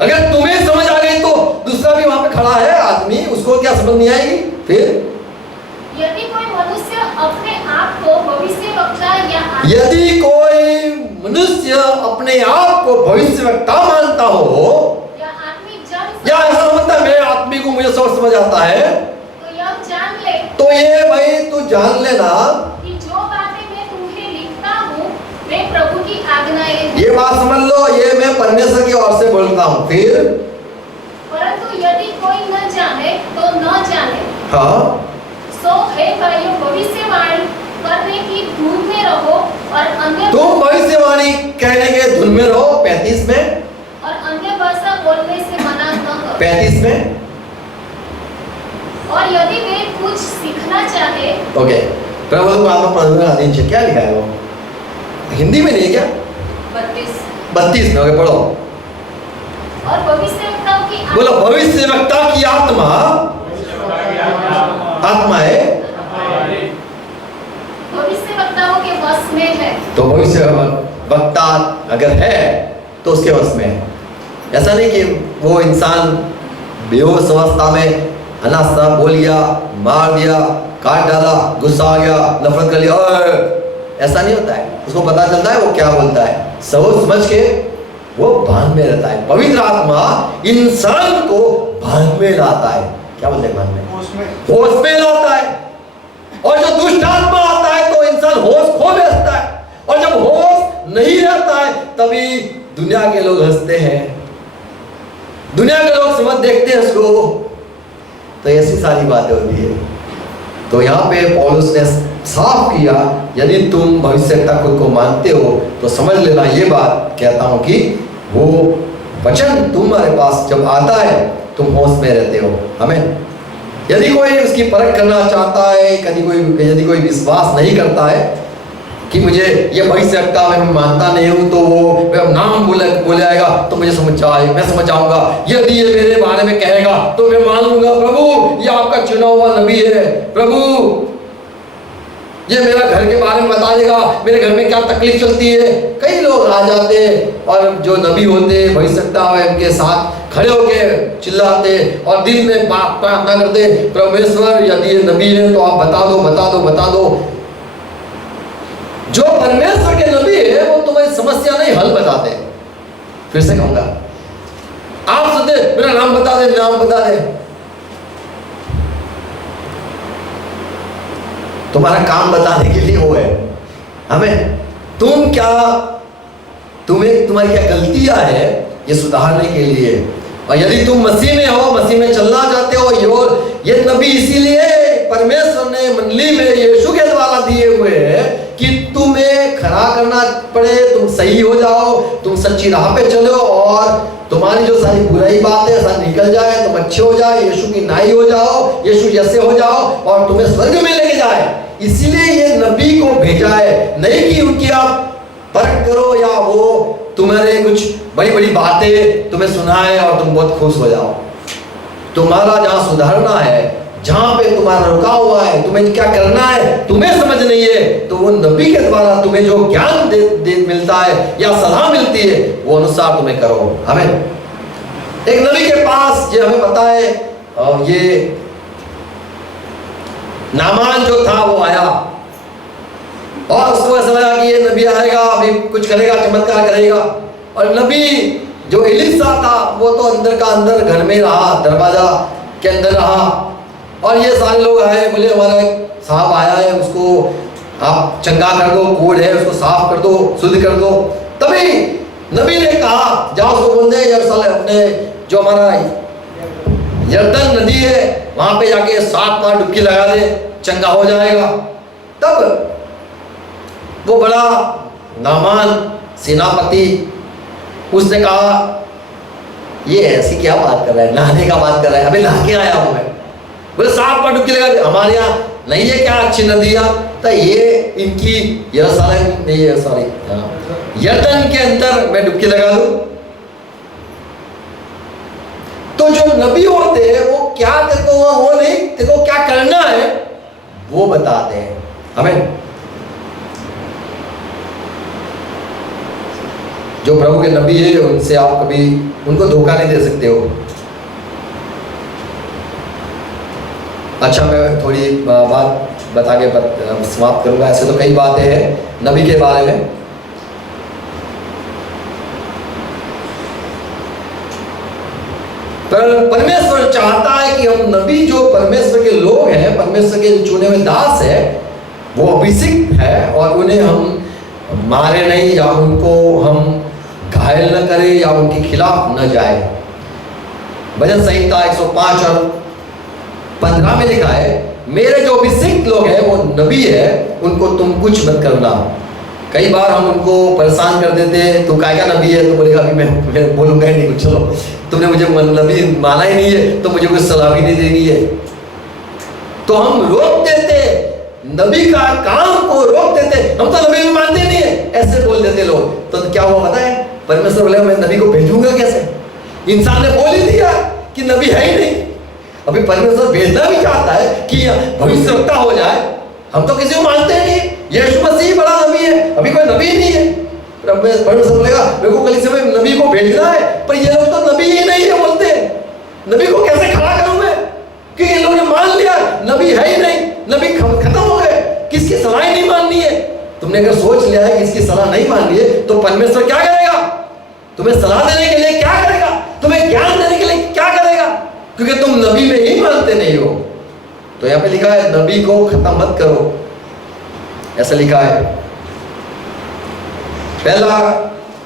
अगर तुम्हें समझ आ गई तो दूसरा भी वहां पे खड़ा है आदमी, उसको क्या समझ नहीं आएगी? फिर यदि कोई मनुष्य अपने आप को भविष्यवक्ता मानता हो या ऐसा होता है मैं आदमी को मुझे सब समझ आता है, तो यह जान ले, तो ये भाई तू जान लेना कि जो बातें मैं तुम्हें लिखता हूँ वे प्रभु की आज्ञाएं। ये बात समझ लो, ये मैं परमेश्वर की ओर से बोलता हूँ। फिर परंतु यदि कोई न जाने तो न जाने, हाँ, सो हे भाइयों भविष्यवाणी करने की धुन में रहो और अन्य तुम भविष्यवाणी कहने के धुन में रहो। 35 में, और अन्य भाषा बोलने से मना न करो। 35 में, और यदि वे कुछ सीखना चाहे, ओके, प्रभु को आत्मा प्रधान आदेश क्या लिखा है वो हिंदी में नहीं क्या? 32 में, ओके पढ़ो। और भविष्यवक्ताओं की बोलो भविष्यवक्ता की आत्मा है, भविष्यवक्ताओं के वश में है। तो भविष्यवक्ता अगर है तो उसके वश में है। ऐसा नहीं कि वो इंसान बेहोश अवस्था में अनासना बोल गया, मार दिया, काट डाला, गुस्सा आ गया, नफरत कर लिया, ऐसा नहीं होता है। उसको पता चलता है वो क्या बोलता है, सोच समझ के वो भान में रहता है। पवित्र आत्मा इंसान को भान में लाता है। क्या बोलते हैं भान में? होश में लाता है। और जो दुष्ट आत्मा आता है तो इंसान होश खो बैठता है, और जब होश नहीं रहता है तभी दुनिया के लोग हंसते हैं, दुनिया के लोग समझ देखते हैं उसको, तो ऐसी सारी बातें होती है। तो यहाँ पे पौलुस ने साफ किया, यदि तुम भविष्यवक्ता खुद को मानते हो तो समझ लेना, ये बात कहता हूं कि वो वचन तुम्हारे पास जब आता है तुम होश में रहते हो। हमें यदि कोई उसकी परख करना चाहता है, यदि कोई विश्वास नहीं करता है कि मुझे ये भविष्यवक्ता मैं मानता नहीं हूं, तो वो नाम बोले आएगा तो मुझे मैं समझ जाऊंगा, यदि ये मेरे बारे में कहेगा तो मैं मान लूंगा, प्रभु ये आपका चुना हुआ नबी है, प्रभु ये मेरा घर के बारे में बता देगा, मेरे घर में क्या तकलीफ चलती है। कई लोग आ जाते हैं और जो नबी होते हैं, भविष्यवक्ता है, उनके साथ खड़े होके चिल्लाते और दिल में प्रार्थना करते, परमेश्वर यदि ये नबी है तो आप बता दो, बता दो, बता दो। जो परमेश्वर के नबी है वो तुम्हारी समस्या नहीं हल बताते। फिर से कहूंगा, आप सोचते मेरा नाम बता दे, नाम बता दे, तुम्हारा काम बताने के लिए वो है। हमें तुम्हारी क्या गलतियां है ये सुधारने के लिए। और यदि तुम मसीह में हो, मसीह में चलना चाहते हो, ये नबी इसीलिए परमेश्वर ने मंडली में यीशु के द्वारा दिए हुए हैं कि तुम्हें खड़ा करना पड़े, तुम सही हो जाओ, तुम सच्ची राह पे चलो और तुम्हारी जो सारी बुराई बातें सब निकल जाए, तुम अच्छे हो जाए, यीशु की नाई हो जाओ, यीशु जैसे हो जाओ और तुम्हें स्वर्ग में लेके जाए। इसीलिए ये नबी को भेजा है, नहीं कि उनकी आप परख करो या वो तुम्हारे कुछ बड़ी बड़ी बातें तुम्हें सुनाए और तुम बहुत खुश हो जाओ। तुम्हारा जहां सुधारना है, जहां पे तुम्हारा रुका हुआ है, तुम्हें क्या करना है तुम्हें समझ नहीं है, तो वो नबी के द्वारा तुम्हें जो ज्ञान मिलता है या सलाह मिलती है वो अनुसार तुम्हें करो। हमें एक नबी के पास ये हमें पता है, ये नामान जो था वो आया और उसको ऐसा लगा कि ये नबी आएगा, अभी कुछ करेगा, चमत्कार करेगा। और नबी जो एलीशा था वो तो अंदर का अंदर घर में रहा, दरवाजा के अंदर रहा। और ये सारे लोग आए, बोले हमारा साहब आया है, उसको आप चंगा कर दो, कोढ़ है उसको साफ कर दो, शुद्ध कर दो। तभी नबी ने कहा जाओ उसको बोल दे अपने जो हमारा यरदन नदी है वहां पे जाके 7 बार डुबकी लगा दे, चंगा हो जाएगा। तब वो बड़ा नामान सेनापति उसने कहा ये ऐसी क्या बात कर रहा है, नहाने का बात कर रहा है, अभी नहा के आया हूं मैं। बोले 7 बार डुबकी लगा दे, हमारे यहाँ नहीं है क्या अच्छी नदियां, तो ये इनकी यरूशलेम नहीं है, सॉरी यरदन के अंदर मैं डुबकी लगा दूं। तो जो नबी होते हैं वो क्या तेरे को वो नहीं, तेरे को क्या करना है वो बताते हैं हमें। जो प्रभु के नबी है उनसे आप कभी उनको धोखा नहीं दे सकते हो। अच्छा, मैं थोड़ी बात बता के समाप्त करूंगा। ऐसे तो कई बातें हैं नबी के बारे में। पर परमेश्वर चाहता है कि हम नबी जो परमेश्वर के लोग हैं, परमेश्वर के चुने हुए दास है, वो अभिषिक्त है और उन्हें हम मारे नहीं या उनको हम घायल न करें या उनके खिलाफ न जाए। भजन संहिता 105 और 15 में लिखा है, मेरे जो अभिषिक्त लोग हैं वो नबी है, उनको तुम कुछ मत करना। कई बार हम उनको परेशान कर देते हैं, तू क्या नबी है, तो बोलेगा अभी मैं बोलूंगा ही नहीं कुछ, चलो तुमने मुझे नबी माना ही नहीं है तो मुझे कुछ सलाह भी नहीं देनी है। तो हम रोक देते नबी का काम को, रोक देते, हम तो नबी भी मानते नहीं है, ऐसे बोल देते लोग। तो क्या हुआ पता है, परमेश्वर बोले मैं नबी को भेजूंगा कैसे? इंसान ने बोल ही दिया कि नबी है ही नहीं। अभी परमेश्वर भेजना भी चाहता है कि भविष्यवक्ता हो जाए, हम तो किसी को मानते नहीं, यीशु मसीह बड़ा नबी है, अभी कोई नबी नहीं है। परमेश्वर बोलेगा मेरे को कलीसिया में नबी को भेजना है, पर ये लोग तो नबी ही नहीं है बोलते, नबी को कैसे खड़ा करूं मैं? क्योंकि इन लोगों ने मान लिया नबी है ही नहीं, नबी खत्म हो गए, किसकी सलाह ही नहीं माननी है। तुमने अगर सोच लिया है कि इसकी सलाह नहीं माननी है तो परमेश्वर क्या करेगा? तुम्हें सलाह देने के लिए क्या करेगा? तुम्हें ज्ञान देने के लिए क्या करेगा? क्योंकि तुम नबी में ही मानते नहीं हो। तो यहाँ पे लिखा है नबी को खत्म मत करो, ऐसा लिखा है। पहला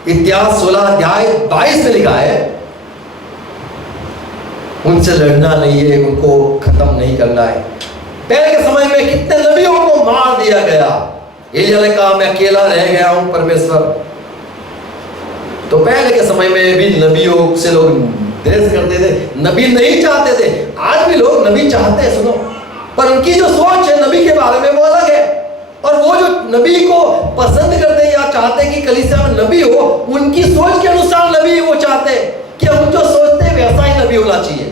इतिहास 16 अध्याय 22 में लिखा है, उनसे लड़ना नहीं है, उनको खत्म नहीं करना है। पहले के समय में कितने नबियों को मार दिया गया। एलिय्याह ने कहा मैं अकेला रह गया हूं परमेश्वर। तो पहले के समय में भी नबियों से लोग द्वेष करते थे, नबी नहीं चाहते थे। आज भी लोग नबी चाहते हैं, सुनो, पर उनकी जो सोच है नबी के बारे में वो अलग है। और वो जो नबी को पसंद करते हैं या चाहते हैं कि कलीसिया में नबी हो, उनकी सोच के अनुसार नबी वो चाहते हैं कि हम जो सोचते हैं वैसा ही नबी होना चाहिए।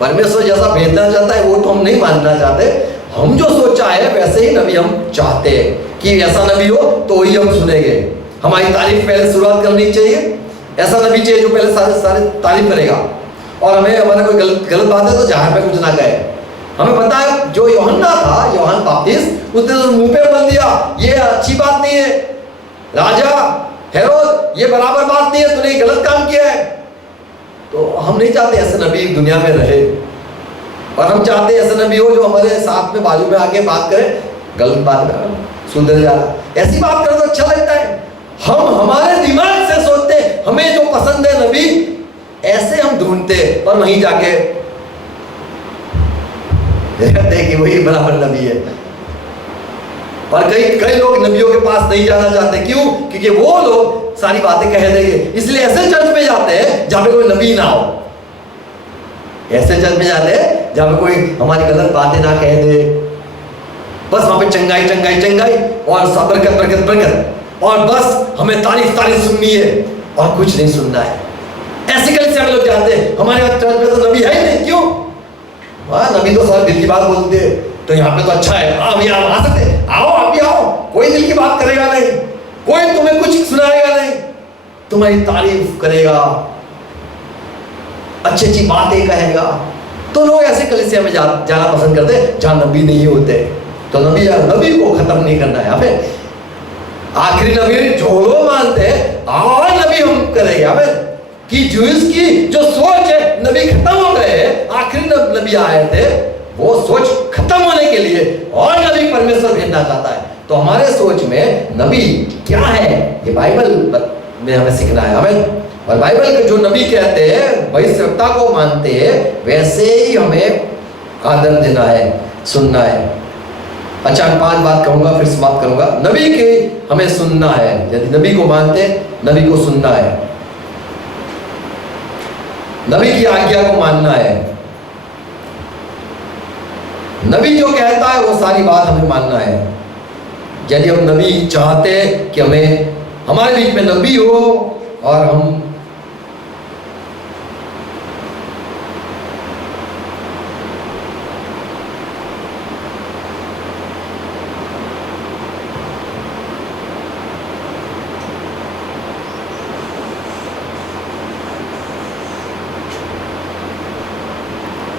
परमेश्वर जैसा भेजना चाहता है वो तो हम नहीं मानना चाहते, हम जो सोचा है वैसे ही नबी हम चाहते हैं कि ऐसा नबी हो तो ही हम सुनेंगे। हमारी तारीफ पहले शुरुआत करनी चाहिए, ऐसा नबी चाहिए जो पहले सारे तारीफ करेगा। और हमें हमारा कोई गलत बात है तो जहां पे कुछ ना कहे। हमें पता है जो यूहन्ना था, यूहन्ना बपतिस्मा, उसने तो मुंह पे बोल दिया ये अच्छी बात नहीं है, राजा हेरोद ये बराबर बात नहीं है, तूने गलत काम किया है। तो हम नहीं चाहते ऐसे नबी दुनिया में रहे, और हम चाहते हैं ऐसे नबी हो जो हमारे साथ में बाजू में आके बात करे, गलत बात कर सुधर जा, ऐसी बात करो तो अच्छा लगता है। हम हमारे दिमाग से सोचते हैं, हमें जो पसंद है नबी ऐसे हम ढूंढते, और वहीं जाके कहते कि वही बराबर नबी है। और कई लोग नबियों के पास नहीं जाना चाहते, क्यों? क्योंकि वो लोग सारी बातें कह देंगे, इसलिए ऐसे चर्च में जाते हैं जहां पे कोई नबी ना हो। ऐसे चर्च में जाते हैं जहां पे कोई हमारी गलत बातें ना कह दे, बस वहां पे चंगाई चंगाई चंगाई और बरकत बरकत बरकत, और बस हमें तारीफ तारीफ सुननी है और कुछ नहीं सुनना है। ऐसे कलीसिया में लोग जाते हैं, हमारे चर्च में तो नबी है ही नहीं, क्यों? हाँ, नबी तो सारे दिल की बात बोलते हैं, तो यहाँ पे तो अच्छा है, अभी आप आ सकते, आओ आप भी आओ, कोई दिल की बात करेगा नहीं, कोई तुम्हें कुछ सुनाएगा नहीं, तुम्हारी तारीफ करेगा, अच्छी अच्छी बातें कहेगा। तो लोग ऐसे कलीसिया में जाना पसंद करते हैं जहां नबी नहीं होते। तो नबी को खत्म नहीं करना है हमें। आखिरी नबी जो लोग मानते हैं और नबी हम करेंगे हमें, कि जूस की जो सोच है नबी खत्म हो गए, आखिरी नबी आए थे, वो सोच खत्म होने के लिए और नबी परमेश्वर भेजना चाहता है। तो हमारे सोच में नबी क्या है ये बाइबल में हमें सीखना है हमें। और बाइबल के जो नबी कहते हैं, भविष्यवक्ता को मानते हैं, वैसे ही हमें आदर देना है, सुनना है। अच्छा, 5 बात कहूंगा फिर समाप्त करूंगा। नबी के हमें सुनना है, यदि नबी को मानते हैं नबी को सुनना है, नबी की आज्ञा को मानना है, नबी जो कहता है वो सारी बात हमें मानना है। यदि हम नबी चाहते हैं कि हमें हमारे बीच में नबी हो और हम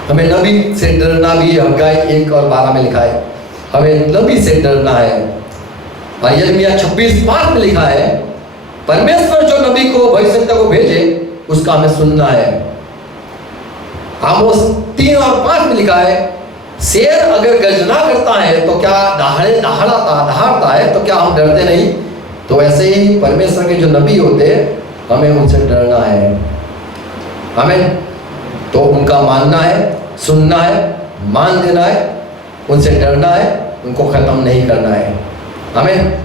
हमें नबी से डरना भी, हग्गाई 1 और 12 में लिखा है, हमें नबी से डरना है। और यिर्मयाह 26:5 में लिखा है, परमेश्वर जो नबी को भविष्यवक्ता को भेजे उसका हमें सुनना है। आमोस 3 और 5 में लिखा है, शेर अगर गर्जना करता है तो क्या दहाड़ता है तो क्या हम डरते नहीं? तो ऐसे ही परमेश्वर के जो नबी होते हैं हमें उनसे डरना है, हमें तो उनका मानना है, सुनना है, मान देना है, उनसे डरना है, उनको खत्म नहीं करना है हमें।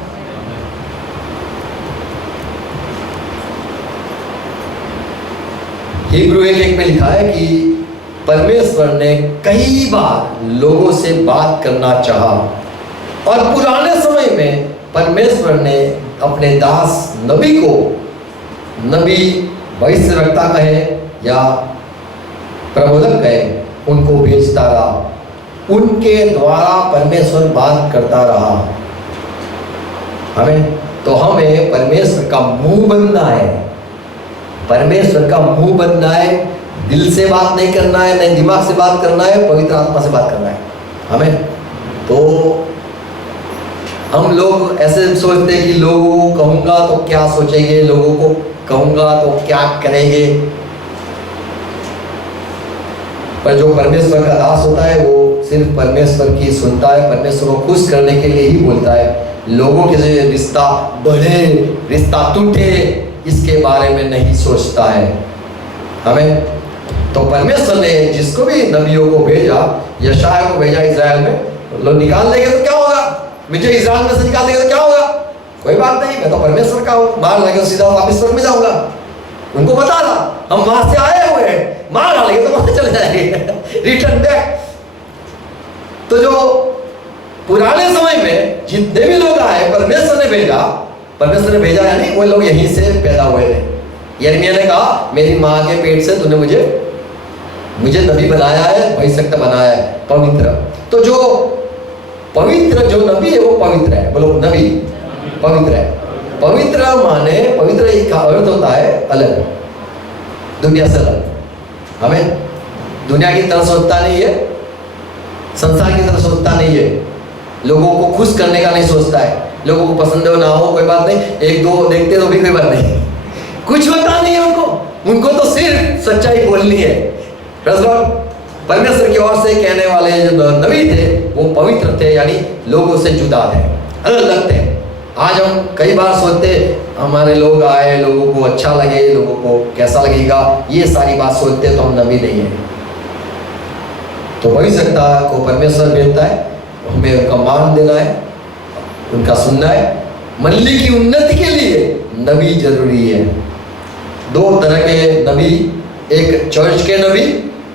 हिब्रू 1:1 में लिखा है कि परमेश्वर ने कई बार लोगों से बात करना चाहा, और पुराने समय में परमेश्वर ने अपने दास नबी को, नबी भविष्यवक्ता कहे या प्रबोधक कहे, उनको भेजता रहा, उनके द्वारा परमेश्वर बात करता रहा हमें। तो हमें परमेश्वर का मुंह बनना है, परमेश्वर का मुंह बनना है। दिल से बात नहीं करना है, नहीं दिमाग से बात करना है, पवित्र आत्मा से बात करना है हमें। तो हम लोग ऐसे सोचते हैं कि लोगों को कहूँगा तो क्या सोचेंगे, लोगों को कहूँगा तो क्या करेंगे। पर जो परमेश्वर का दास होता है वो सिर्फ परमेश्वर की सुनता है, परमेश्वर को खुश करने के लिए ही बोलता है। लोगों के से रिश्ता बढ़े, रिश्ता टूटे, इसके बारे में नहीं सोचता है। हमें तो परमेश्वर ने जिसको भी नबियों को भेजा, यशायाह को भेजा इजराइल में, लोग निकाल देंगे तो क्या होगा? मुझे इजराइल में से निकाल देंगे तो क्या होगा? कोई बात नहीं, मैं तो परमेश्वर का हूँ, मार लगे सीधा वापस स्वर्ग में जाऊंगा। उनको बता था हम वहां से आए हुए हैं, मार डालेंगे तो वहां चले जाएंगे, रिटर्न बैक। तो जो पुराने समय में जितने भी लोग आए परमेश्वर ने भेजा यानी वो लोग यहीं से पैदा हुए थे। यिर्मयाह ने कहा मेरी माँ के पेट से तूने मुझे नबी बनाया है, भविष्यवक्ता बनाया है, पवित्र। तो जो पवित्र जो नबी है वो पवित्र है, बोलो नबी पवित्र है। पवित्र माने पवित्र का अर्थ होता है अलग, दुनिया से अलग। हमें दुनिया की तरह सोचता नहीं है, संसार की तरह सोचता नहीं है, लोगों को खुश करने का नहीं सोचता है, लोगों को पसंद हो ना हो कोई बात नहीं, एक दो देखते तो भी कोई बात नहीं, कुछ होता नहीं है उनको तो सिर्फ सच्चाई बोलनी है। परमेश्वर की ओर से कहने वाले जो नबी थे वो पवित्र थे, यानी लोगों से जुदा थे, अलग अलग थे। आज हम कई बार सोचते हमारे लोग आए, लोगों को अच्छा लगे, लोगों को कैसा लगेगा, ये सारी बात सोचते तो हम नबी नहीं है। तो भविष्यवक्ता को परमेश्वर भेजता है, हमें उनका मान देना है, उनका सुनना है। मंडली की उन्नति के लिए नबी जरूरी है। दो तरह के नबी, एक चर्च के नबी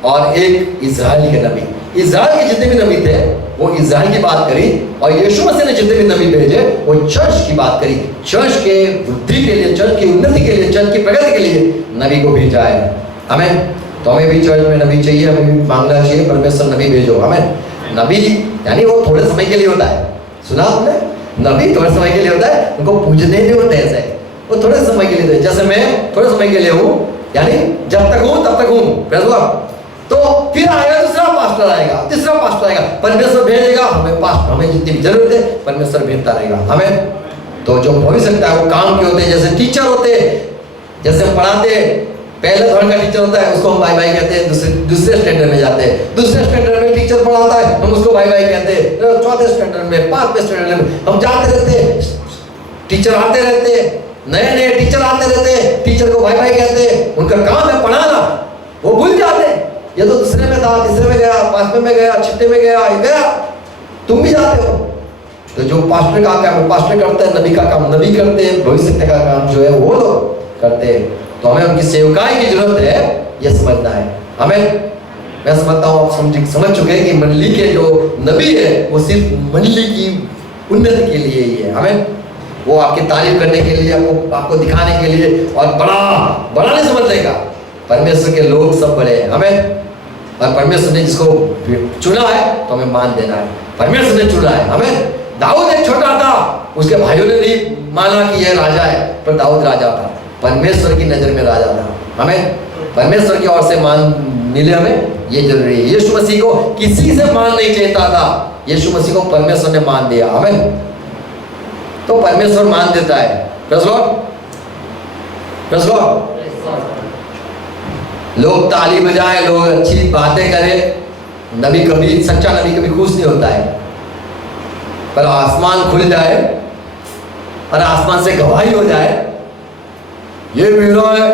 और एक इजराइल के नबी। इजराइल के जितने भी नबी थे वो इजराइल की बात करी, और यीशु मसीह ने जितने भी नबी भेजे वो चर्च की बात करी। चर्च के वृद्धि के लिए, चर्च की उन्नति के लिए, चर्च की प्रगति के लिए नबी को भेजा है। हमें तो हमें भी चर्च में नबी चाहिए, हमें भी मांगना चाहिए परमेश्वर नबी भेजो। हमें नबी यानी वो थोड़े समय के लिए होता है, सुना आपने? नबी थोड़े समय के लिए होता है, उनको पूजने नहीं होते ऐसे, वो थोड़े समय के लिए। जैसे मैं थोड़े समय के लिए हूँ, यानी जब तक हूँ तब तक हूँ, तो फिर आएगा दूसरा पास्टर आएगा, तीसरा पास्टर आएगा, परमेश्वर भेजेगा हमें पास्टर, हमें जितनी भी जरूरत है परमेश्वर भेजता रहेगा। हमें तो जो भविष्यवक्ता है वो काम के होते हैं, जैसे टीचर होते हैं, जैसे हम पढ़ाते हैं, पहले धोरण का टीचर होता है उसको हम भाई भाई कहते हैं, दूसरे स्टैंडर्ड में जाते हैं, दूसरे स्टैंडर्ड में टीचर पढ़ाता है हम उसको भाई भाई कहते हैं, चौथे स्टैंडर्ड में, पांचवें स्टैंडर्ड में हम जाते रहते हैं, टीचर आते रहते हैं, नए नए टीचर आते रहते हैं, टीचर को भाई भाई कहते हैं, उनका काम है पढ़ाना, वो भूल जाते हैं, ये तो दूसरे में था, तीसरे में गया, पांचवें में गया, छठे में गया, तुम भी जाते हो। तो जो पास्टर का काम पास्टर करते हैं, नबी का काम नबी करते हैं, भविष्य का काम जो है वो लोग करते हैं। तो हमें उनकी सेवकाई की जरूरत है, ये समझना है हमें। मैं समझता हूँ आप समझ चुके हैं कि मंडली के जो नबी है वो सिर्फ मंडली की उन्नति के लिए ही है। हमें वो आपकी तारीफ करने के लिए, आपको दिखाने के लिए, और बड़ा नहीं समझने का। परमेश्वर के लोग सब बड़े हैं हमें, और परमेश्वर ने जिसको चुना है तो हमें मान देना है। परमेश्वर ने चुना है हमें। दाऊद एक छोटा था, उसके भाइयों ने नहीं माना कि यह राजा है, पर दाऊद राजा था, परमेश्वर की नजर में राजा था। हमें परमेश्वर की ओर से मान मिले, हमें ये जरूरी है। यीशु मसीह को किसी से मान नहीं चाहता था, यीशु मसीह को परमेश्वर ने मान दिया। हमें तो परमेश्वर मान देता है। Praise Lord. लोग ताली बजाए, लोग अच्छी बातें करें, नबी कभी, सच्चा नबी कभी खुश नहीं होता है, पर आसमान खुल जाए और आसमान से गवाही हो जाए ये मेरा है,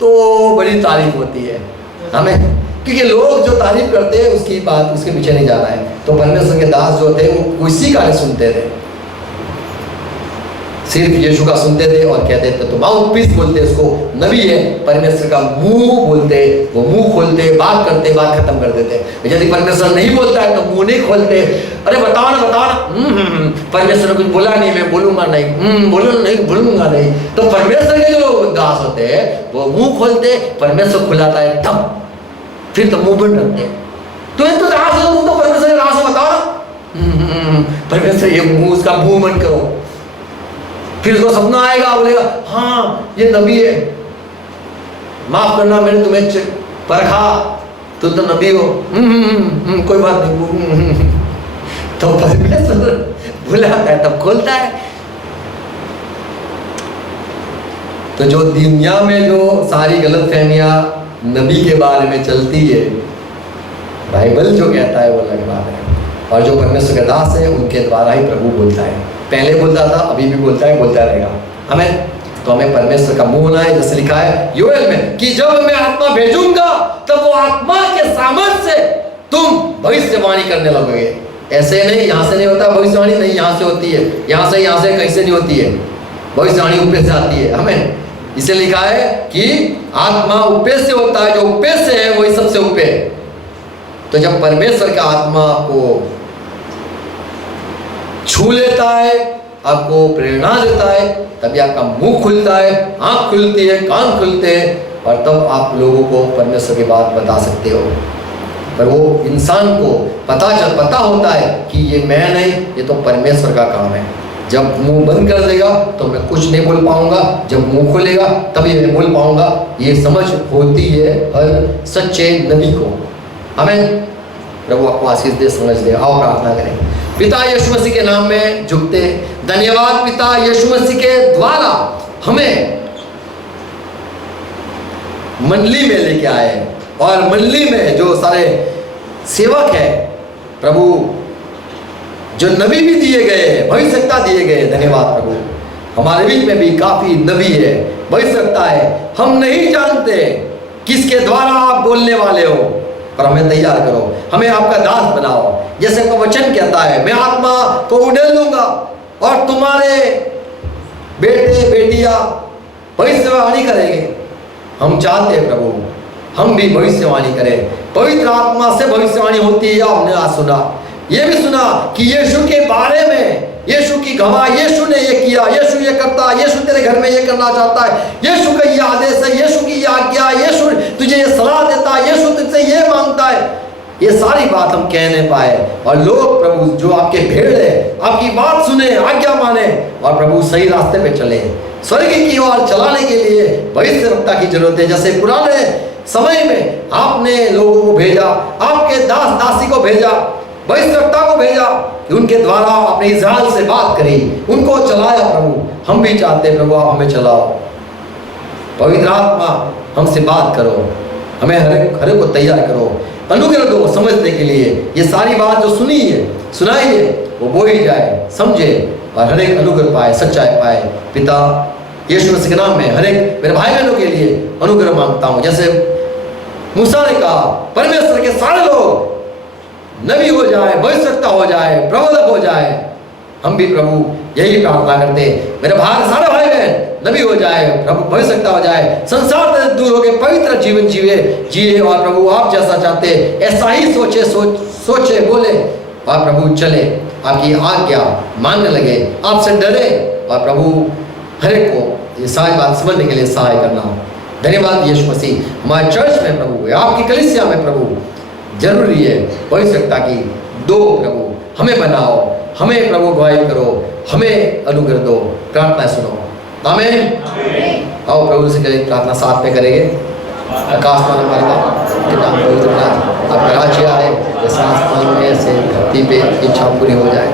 तो बड़ी तारीफ होती है हमें। क्योंकि लोग जो तारीफ करते हैं उसकी बात, उसके पीछे नहीं जाना है। तो परमेश्वर के दास जो थे वो किसी का नहीं सुनते थे, सिर्फ यीशु का सुनते थे और कहते थे। तो माउथ पीस बोलते उसको, नबी है, परमेश्वर का मुंह बोलते, वो मुंह खोलते, बात करते, बात खत्म कर देते। यदि परमेश्वर नहीं बोलता है तो मुंह नहीं खोलते, अरे बताओ ना, परमेश्वर ने कुछ बोला नहीं, मैं बोलूंगा नहीं, बोलूंगा नहीं। तो परमेश्वर के जो दास होते हैं वो मुंह खोलते, परमेश्वर खुलाता है तब, फिर तो मुंह बंद रखते। तो ये तो दास हो, तुम तो परमेश्वर के दास हो, बताओ परमेश्वर ये मुंह, उसका मुंह बंद करो। फिर उसको सपना आएगा, बोलेगा हाँ ये नबी है, माफ करना मैंने तुम्हें परखा, तुम तो नबी हो, कोई बात नहीं। तो परमेश्वर बुलाता है तब खोलता है। तो जो दुनिया में जो सारी गलतफहमियां नबी के बारे में चलती है, बाइबल जो कहता है वो अलग बात है, और जो परमेश्वर के दास है उनके द्वारा ही प्रभु बोलता है। पहले बोलता था, अभी भी बोलता है, बोलता रहेगा। हमें तो हमें परमेश्वर का मुंह होना है, जैसे लिखा है योएल में कि जब मैं आत्मा भेजूंगा तब वो आत्मा के सामर्थ्य से तुम भविष्यवाणी करने लगोगे। ऐसे नहीं, यहाँ से नहीं होता भविष्यवाणी, नहीं यहाँ से होती है, यहाँ से कहीं से नहीं होती है। भविष्यवाणी ऊपर से आती है। हमें इसे लिखा है कि आत्मा ऊपर से होता है, जो ऊपर से है वही सबसे ऊपर है। तो जब परमेश्वर का आत्मा को छू लेता है, आपको प्रेरणा देता है, तभी आपका मुंह खुलता है, आंख खुलती है, कान खुलते हैं, और तब आप लोगों को परमेश्वर की बात बता सकते हो। पर वो इंसान को पता होता है कि ये मैं नहीं, ये तो परमेश्वर का काम है। जब मुंह बंद कर देगा तो मैं कुछ नहीं बोल पाऊंगा, जब मुंह खुलेगा तभी मैं बोल पाऊंगा। ये समझ होती है हर सच्चे नबी को। हमें प्रभु आपको आशीष दे, समझ दे। आओ प्रार्थना करें। पिता यीशु मसीह के नाम में झुकते, धन्यवाद पिता यीशु मसीह के द्वारा हमें मंडली में लेके आए, और मंडली में जो सारे सेवक है प्रभु, जो नबी भी दिए गए, भविष्यवक्ता दिए गए, धन्यवाद प्रभु। हमारे बीच में भी काफी नबी है, भविष्यवक्ता है। हम नहीं जानते किसके द्वारा आप बोलने वाले हो, पर हमें तैयार करो, हमें आपका दास बनाओ। जैसे आपका वचन कहता है, मैं आत्मा को उड़ेल दूंगा और तुम्हारे बेटे बेटियां भविष्यवाणी करेंगे। हम चाहते हैं प्रभु हम भी भविष्यवाणी करें। पवित्र आत्मा से भविष्यवाणी होती है। हमने आज सुना, ये भी सुना कि यीशु के बारे में, यीशु की गवाह, यीशु ने ये किया, यीशु ये करता, यीशु तेरे घर में ये करना चाहता है, यीशु का ये आदेश है, यीशु की ये आज्ञा, यीशु तुझे ये सलाह देता है, यीशु तुझसे ये मांगता है। ये सारी बात हम कह नहीं पाए, और लोग प्रभु जो आपके भेड़ है, आपकी बात सुने, आज्ञा माने, और प्रभु सही रास्ते पे चले, स्वर्ग की ओर चलाने के लिए भविष्यवक्ता की जरूरत है। जैसे पुराने समय में आपने लोगों को भेजा, आपके दास दासी को भेजा, भविष्यवक्ता को भेजा कि उनके द्वारा अपने इज़राइल से बात करी, उनको चलाया। प्रभु हम भी चाहते हैं प्रभु आप हमें चलाओ, पवित्र आत्मा हमसे बात करो, हमें हर एक को तैयार करो, अनुग्रह दो समझने के लिए। ये सारी बात जो सुनी है, सुनाई है, वो बोली जाए, समझे, और हर एक अनुग्रह पाए, सच्चाई पाए। पिता यीशु मसीह के नाम में हर एक मेरे भाई बहनों के लिए अनुग्रह मांगता हूँ। जैसे मूसा ने कहा, परमेश्वर के सारे लोग नबी हो जाए, भविष्यवक्ता हो जाए, प्रबोधक हो जाए। हम भी प्रभु यही प्रार्थना करते हैं, मेरे सारे भाई बहन नबी हो जाए, प्रभु भविष्यवक्ता हो जाए, संसार से दूर होकर पवित्र जीवन जिए, और प्रभु आप जैसा चाहते ऐसा ही सोचे बोले, और प्रभु चले, आपकी आज्ञा मानने लगे, आपसे डरे, और प्रभु हर एक को ये सारी बात समझने के लिए सहाय करना। धन्यवाद यीशु मसीह। हमारे चर्च में प्रभु, आपकी कलीसिया में प्रभु जरूरी है भविष्यवक्ता की दो। प्रभु हमें बनाओ, हमें प्रभु गवाही करो, हमें अनुग्रह दो, प्रार्थना सुनो। आमीन। आओ प्रभु से करें प्रार्थना, साथ में करेंगे। आकाशमान हमारे नाम पवित्र बना, आपका राज्य आए, जैसे आसमान में ऐसे धरती पे इच्छा पूरी हो जाए।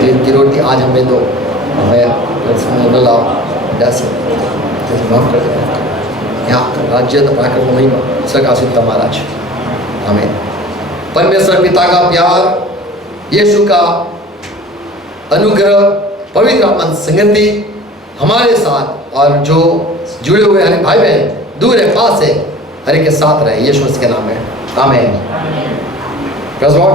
दिन की रोटी आज हमें दो, हमें न लाओ, जैसे माफ कर दो। यहाँ राज्य तो पराक्रम महिमा सकाशित महाराज। आमीन। परमेश्वर पिता का प्यार, यीशु का अनुग्रह, पवित्र आत्मा संगति हमारे साथ, और जो जुड़े हुए हमारे भाई बहन दूर है पास है, हर एक के साथ रहे, यीशु के नाम में। आमीन। Praise God.